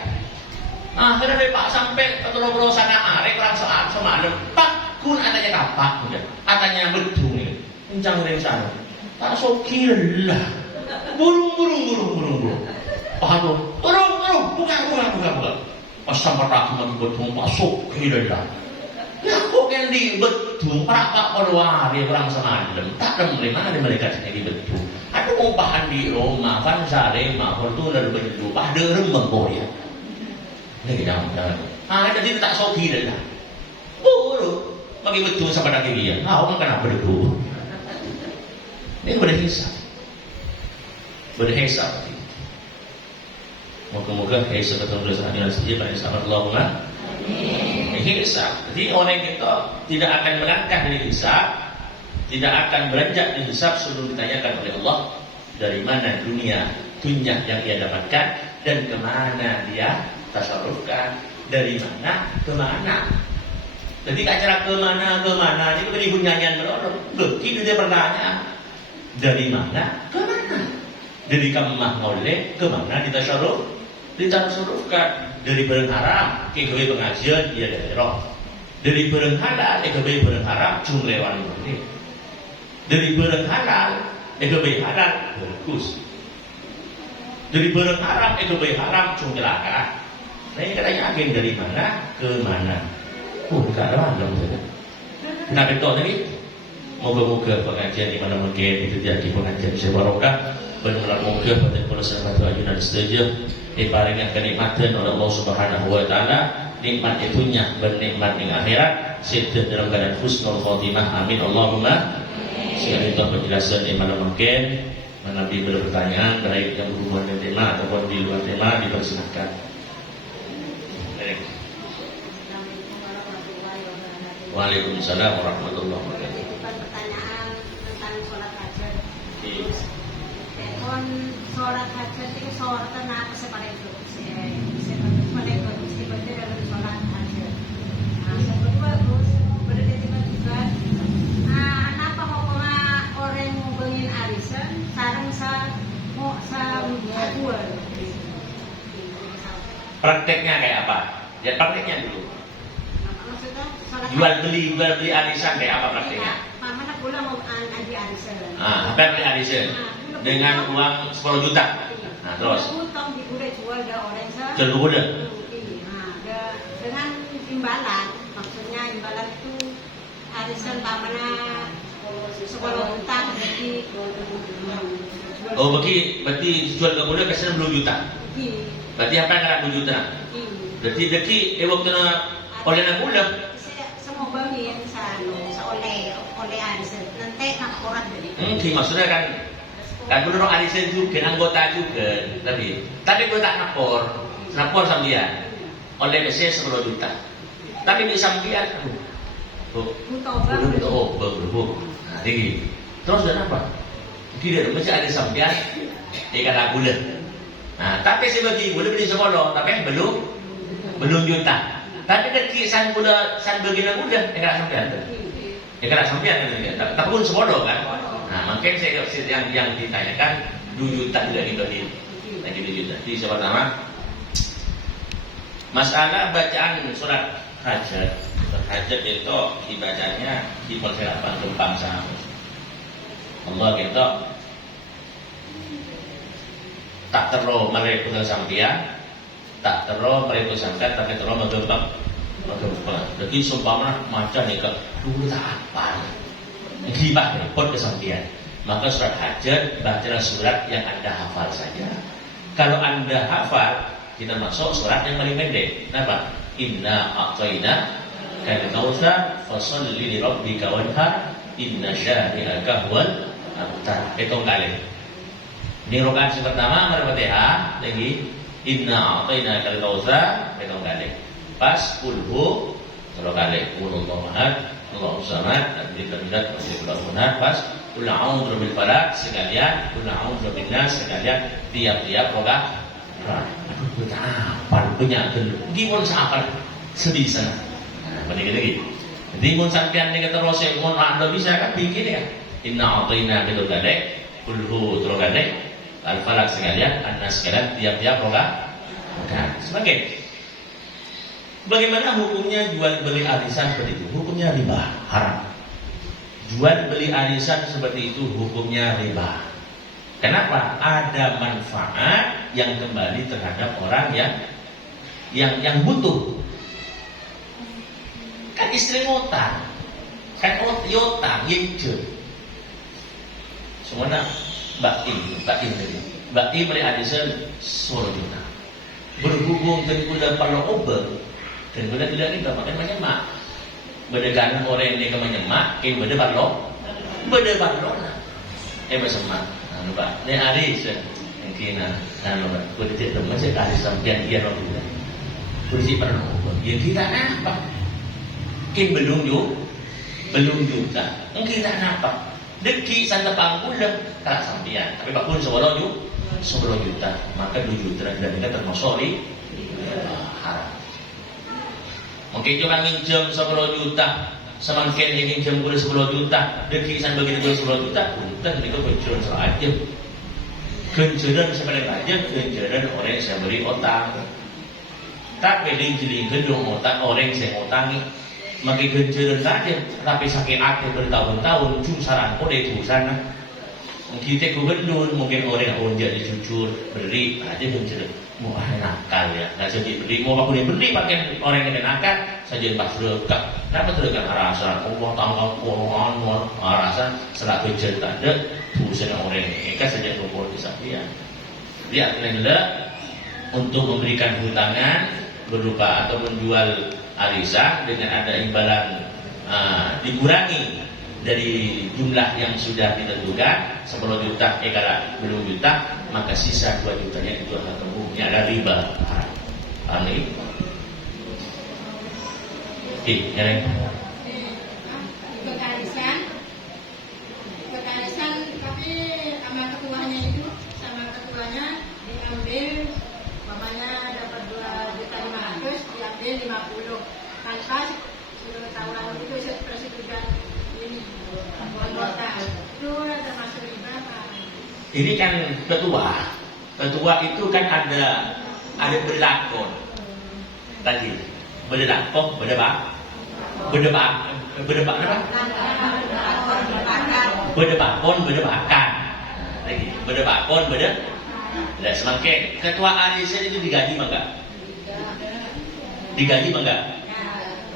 Karena dari Pak sampai ke Tolong sana arek perang semalam. Pak kun atanya kapak, atanya betul ni. Kencang dari sana. Tak sokilah. Burung. Paham? Burung. Pasang peraki betul masuk hilang. Ya kok yang di betul perak perwari orang semalam. Tak ada mana di mereka sendiri betul. Ada umpahan di Roma kan Zarema Fortuna betul. Ada rembang boya. Ini jangan. Jadi tak soki dah. Buru bagi betul sama lagi dia. Orang kenapa betul? Ini berhisap. Moga-moga hisab atau berdasarkan saja pada sahabat Allahumma hisab. Jadi orang kita tidak akan melangkah dari hisab, tidak akan beranjak di hisab sebelum ditanyakan oleh Allah dari mana dunia yang ia dapatkan dan kemana dia tasarrufkan, dari mana kemana. Jadi acara kemana itu beri nyanyian melorong. Begitu dia bertanya dari mana kemana, dari kemah oleh kemana ditasarrufkan. Dari barang haram ke gawe pengajian ya daerah. Dari barang halal ke gawe barang haram jumlah wali. Dari barang halal ke gawe halal bagus. Dari barang haram ke gawe haram jumlah celaka. Nah ini katanya agen dari mana ke mana. Enggak ada dong saja. Nah betul tadi. Moga-moga pengajian di mana mungkin itu jadi pengajian barokah. Benar-benar moga pada para sahabat ayunan setuju diparingi kenikmatan oleh Allah Subhanahu wa taala, nikmat itunya bernikmat di akhirat, sejahtera dalam keadaan husnul khotimah. Amin Allahumma. Sekian itu penjelasan di mana mungkin Nabi berpertanyaan baik yang berhubungan dengan tema ataupun di luar tema dipersilakan. Waalaikumsalam warahmatullahi wabarakatuh. Pertanyaan tentang sholat hajat. Sholat hajat itu sholat apa sepaling itu? Sepaling bagus dibaca dalam sholat hajat. Yang kedua bagus berdetik juga. Kenapa mau orang ngubungin arisan? Sarang mau dua. Prakteknya kayak apa? Ya prakteknya dulu. Maksudnya sholat Jual beli arisan kayak apa prakteknya? Mana pula mau adi arisan? Apa beli arisan? dengan uang 10 juta. Nah, terus Utang udah jual dah orang saya. jual kuda. Dengan imbalan, maksudnya imbalan itu arisan tamana sekolah utang jadi Oh, berarti jual ke kuda kasih 10 juta. Berarti apa yang 10 juta? Berarti deki waktu na oleh na kuda. semua bagian sa oleh arisan nanti nak orang jadi. Maksudnya kan menurut arisan juga anggota juga tapi gue tak napor sama dia oleh saya 10 juta tapi di sampian nah tinggi terus dan apa kita masih ada sampian ikan aku deh nah tapi sebagi boleh beli sekolah tapi belum juta tapi kecil san bagian aku deh ikan sampian tapi pun sekolah kan. Nah, makanya yang ditanyakan 2 juta tidak dibagi lagi 2 juta. Jadi pertama masalah bacaan surat hajat. Surat hajat itu dibacanya di persiapan tumpang sama. Allah gitu tak terlalu mereka sampian, tak terlalu mereka sampian, tapi terlalu menggembang. Jadi sumpah macam ni ke dulu tak apa. Gibah repot kesampian. Maka surat hajat bacalah surat yang Anda hafal saja. Kalau Anda hafal, kita masuk surat yang paling pendek. Kenapa? Inna a'tayna kal kautsar fasholli li rabbika wanhar inna syani'aka huwal abtar. Hitung kali. Ini rakaat pertama Al-Fatihah lagi inna a'tayna kal kautsar hitung kali. Pas kulhu terus kali Allahu ahad Allahu samad al-Fatihah benar pas qul a'udzu bil falaq sekalian qul a'udzu bin nas sekalian tiap-tiap rakaat. Aduh kita apa punya gimana siapa sedih sana. Nah, begini lagi. Jadi mun sampean nek terus mun anda bisa kan bikin ya. Inna a'tayna bil falaq qul hu terus kali al-falaq sekalian an-nas sekalian tiap-tiap rakaat. Sebagai bagaimana hukumnya jual beli arisan seperti itu? Hukumnya riba, haram. Jual beli arisan seperti itu hukumnya riba. Kenapa? Ada manfaat yang kembali terhadap orang yang butuh. Kan istri ngutang, kan yotang, yinjur. Semuanya Mbak Im beli arisan 10 juta. Berhubung dan udah perlu obat. Dan benda tidak kita makan menyemak. Benda kanan orang yang dia menyemak, in benda barlo lah. Bersemak. Lupa. Ini hari mungkin lupa. Benda tidak masih hari sampian dia orang juga. Kursi pernah. Ya kita apa? In belum juta. Kita apa? Deki santa pangkulah tak sampian. Tapi bakun 10 juta. Maka 2 juta dan kita termasuk haram. Mungkin cuma nginjem 10 juta, semakin nginjem boleh 10 juta, dekisan begini boleh 10 juta, punten itu penjualan saja. Kenjuran sebenarnya aja, kenjuran orang yang beri otang. Tapi jeling gendong otang orang yang otangi, makin kenjuran saja. Tapi sakit hati bertahun-tahun, saran kode itu sana. Kita gendong, mungkin orang yang jadi jujur beri aja kenjuran. Mau nakal ya, nah jadi beli mau aku beli pakai orang yang nakal saja pas dekat, kenapa terdekat rasa, tanggal rasa setelah kerja tak ada, bukan orang ini, kan saja kumpul di sapian. Lihat lenda untuk memberikan hutangan berupa atau menjual arisan dengan ada imbalan dikurangi dari jumlah yang sudah ditentukan 10 juta, kalau belum juta, maka sisa 2 jutanya itu adalah hukumnya ada riba. Ini. Nyereng. Berkarisan, tapi sama ketuanya diambil, mamanya dapat 2.500.000, diambil 50. Tanpa tahunan itu persetujuan ini anggota itu termasuk riba. Ini kan ketua itu kan ada berlakon tadi berlakon berdebat berdebatkan lagi bakon lah semangke ketua arisan itu digaji mangga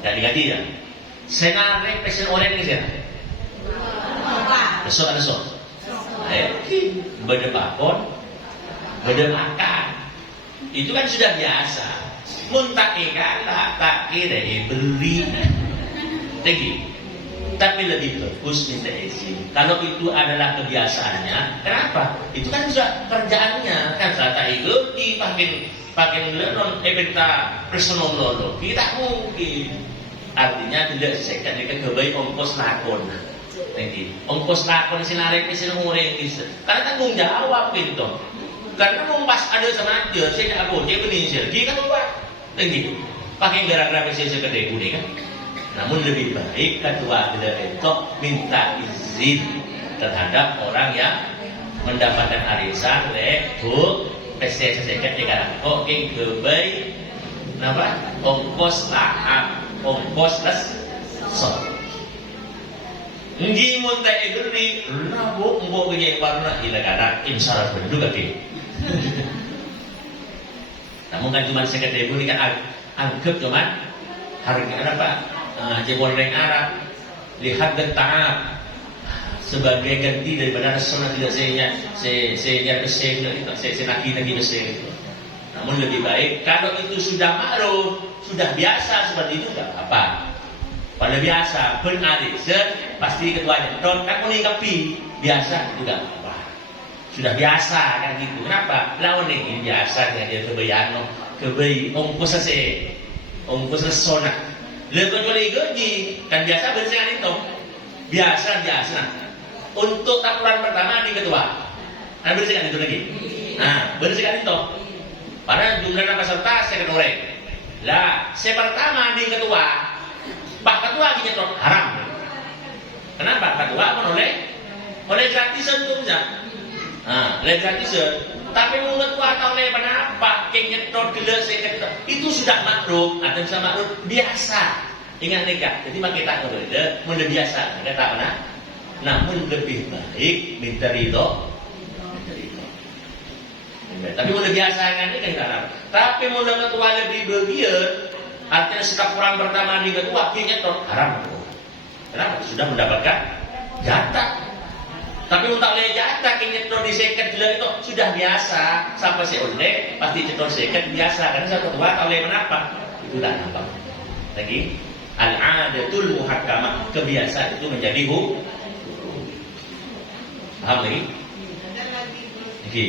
dan digaji ya senare pesen orang ni saya besok bakon makan itu kan sudah biasa muntah ikan tak kira beli tinggi. Tapi lebih bagus minta izin. Kalau itu adalah kebiasaannya, kenapa? Itu kan sudah kerjaannya kan saya tak ikut pakai non eventa personal lolo. Tidak mungkin. Artinya tidak sekan dengan kebaik ongkos lakon. Tinggi. Ongkos lakon sinarek isin ngureng isin. Karena tanggung jawab itu. Karena mau pas ada sama dia, saya tidak boleh benisir. Dia kan lupa. Tinggi. Pakai gara-gara saya segede ini kan. Namun lebih baik ketua itu minta izin terhadap orang yang mendapatkan arisan bu PSSK sekarang kok king kebaik apa ongkos lahap ongkos lesor ngi munta igri nabu mbo gye warna ilagara imsarat juga king. Namun kan cuma sekedar ini kan anggap cuma harga apa jebol-jebol Arab lihat dan taat sebagai ganti daripada sunnah tidak saya besar itu saya lagi besar. Namun lebih baik kalau itu sudah maklum sudah biasa seperti itu tak apa. Kalau biasa benar pasti ketuanya don kan menikapi biasa juga apa. Sudah biasa kan gitu. Kenapa? Lawan ini biasa dia kebayang kebayi ongkos sona. Lepas boleh gaji kan biasa bersengan itu biasa untuk tapuran pertama di ketua kan bersengan itu lagi bersengan itu pada jumlah peserta saya kedua lah saya pertama di ketua pak ketua gitu haram kenapa ketua oleh gratisan itu bisa oleh gratisan tapi mau ketua atau oleh kenapa kenyedot gelas itu sudah maklum atau bisa maklum biasa ingat nikah jadi mak kita berbeda mulai biasa kita tak pernah namun lebih baik minta ridho tapi mulai biasa kan ini kan tapi mulai ketua lebih bagian artinya sikap orang pertama di ketua kenyedot haram kenapa sudah mendapatkan jatah. Tapi untuk oleh jatah kenyedot di seket itu sudah biasa sampai seoleh pasti cetor seket biasa karena satu ketua oleh menapa itu tak nampak lagi al-adatul muhakkamah kebiasaan itu menjadi hukum. Paham lagi? Oke.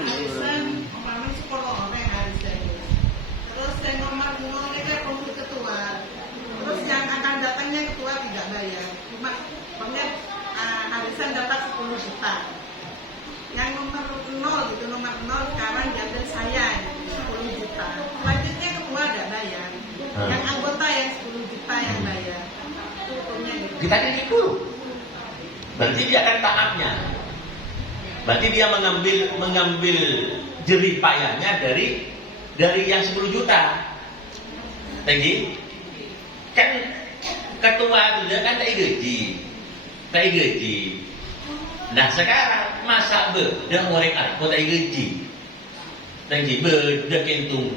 Arisan umpamanya 10 orang arisan. Terus saya nomor 0 ini kan untuk ketua. Terus yang akan datangnya ketua tidak bayar. Cuma arisan dapat 10 juta. Yang nomor 0 gitu, nomor 0 sekarang diambil saya 10 juta. Selanjutnya ketua tidak bayar. Yang anggota yang 10 juta yang bayar. Itu hukumnya gitu. Kita ini dulu. Berarti dia akan taatnya. Berarti dia mengambil jerih payahnya dari yang 10 juta. Lagi kan ketua itu kan tak gaji. Nah sekarang masa dah orang aku tak gaji. Lagi dah kentung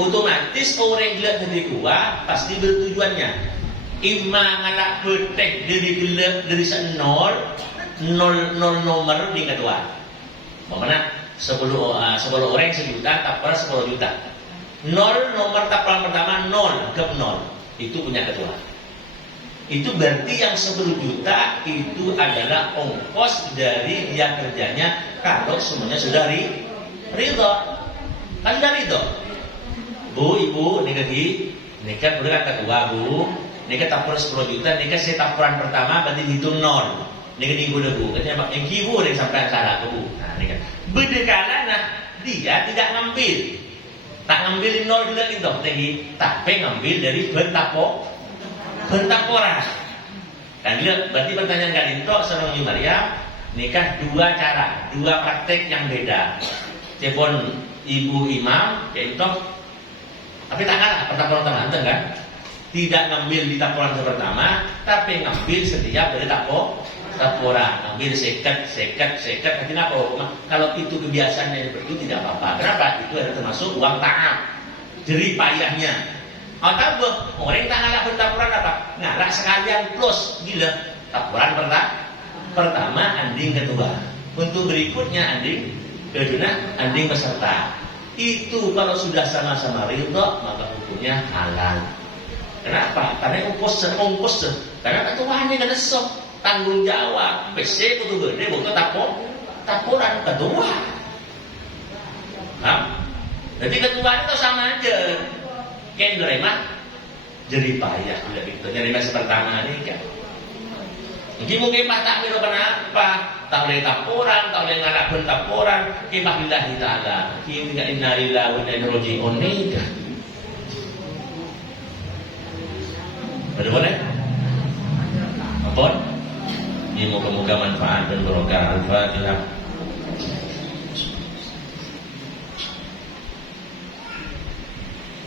otomatis orang gelap dari kuah pasti bertujuannya imma ngalak betek dari gelap dari nol nomor di kedua mana 10 orang 1 juta tapar 10 juta 0 nomor taparan pertama 0 ke 0 itu punya ketua itu berarti yang 10 juta itu adalah ongkos dari dia kerjanya kalau semuanya sudah ridho kan sudah ridho. Bu, ibu, nikah udah kata ketua bu, nikah tapur 10 juta, nikah saya tapuran pertama berarti hitung 0. Nikah ibu dah bu, katanya yang ibu yang sampai salah ke bu. Nah, nikah. Berdekala nah dia tidak ngambil, tak ngambil 0 juga itu, tapi ngambil dari bentaporan. Kan dia berarti pertanyaan kali itu seorang Maria nikah 2 cara, 2 praktek yang beda. Cepon ibu imam yaitu tapi tak kalah pertapuran pertama kan tidak ngambil di tapuran pertama tapi ngambil setiap dari tapuran, ambil sekat, artinya apa? Kalau itu kebiasaannya seperti itu tidak apa-apa. Kenapa? Itu adalah termasuk uang ta'am, jerih payahnya. Atau orang tak ngalah bertapuran apa? Ngalah sekalian plus, gila. Tapuran pertama, anding kedua. Untuk berikutnya anding kedua, anding peserta. Itu kalau sudah sama-sama ridho, maka hukumnya halal. Kenapa? Karena ongkos. Karena ketuanya kan sok tanggung jawab. PC kudu gede, bukan tapuran ketua. Nah, jadi ketua itu sama aja. Kayak nerima jadi payah tidak gitu. Nerima pertama ini kan. Mungkin Pak Takmir kenapa? Tak boleh tapuran, tak boleh ngalahkan tapuran. Kibah lillahi ta'ala. Kibah inna lillahi wa inna ilaihi raji'un. Boleh? Apa? Ini moga-moga manfaat dan barokah. Al-Fatihah.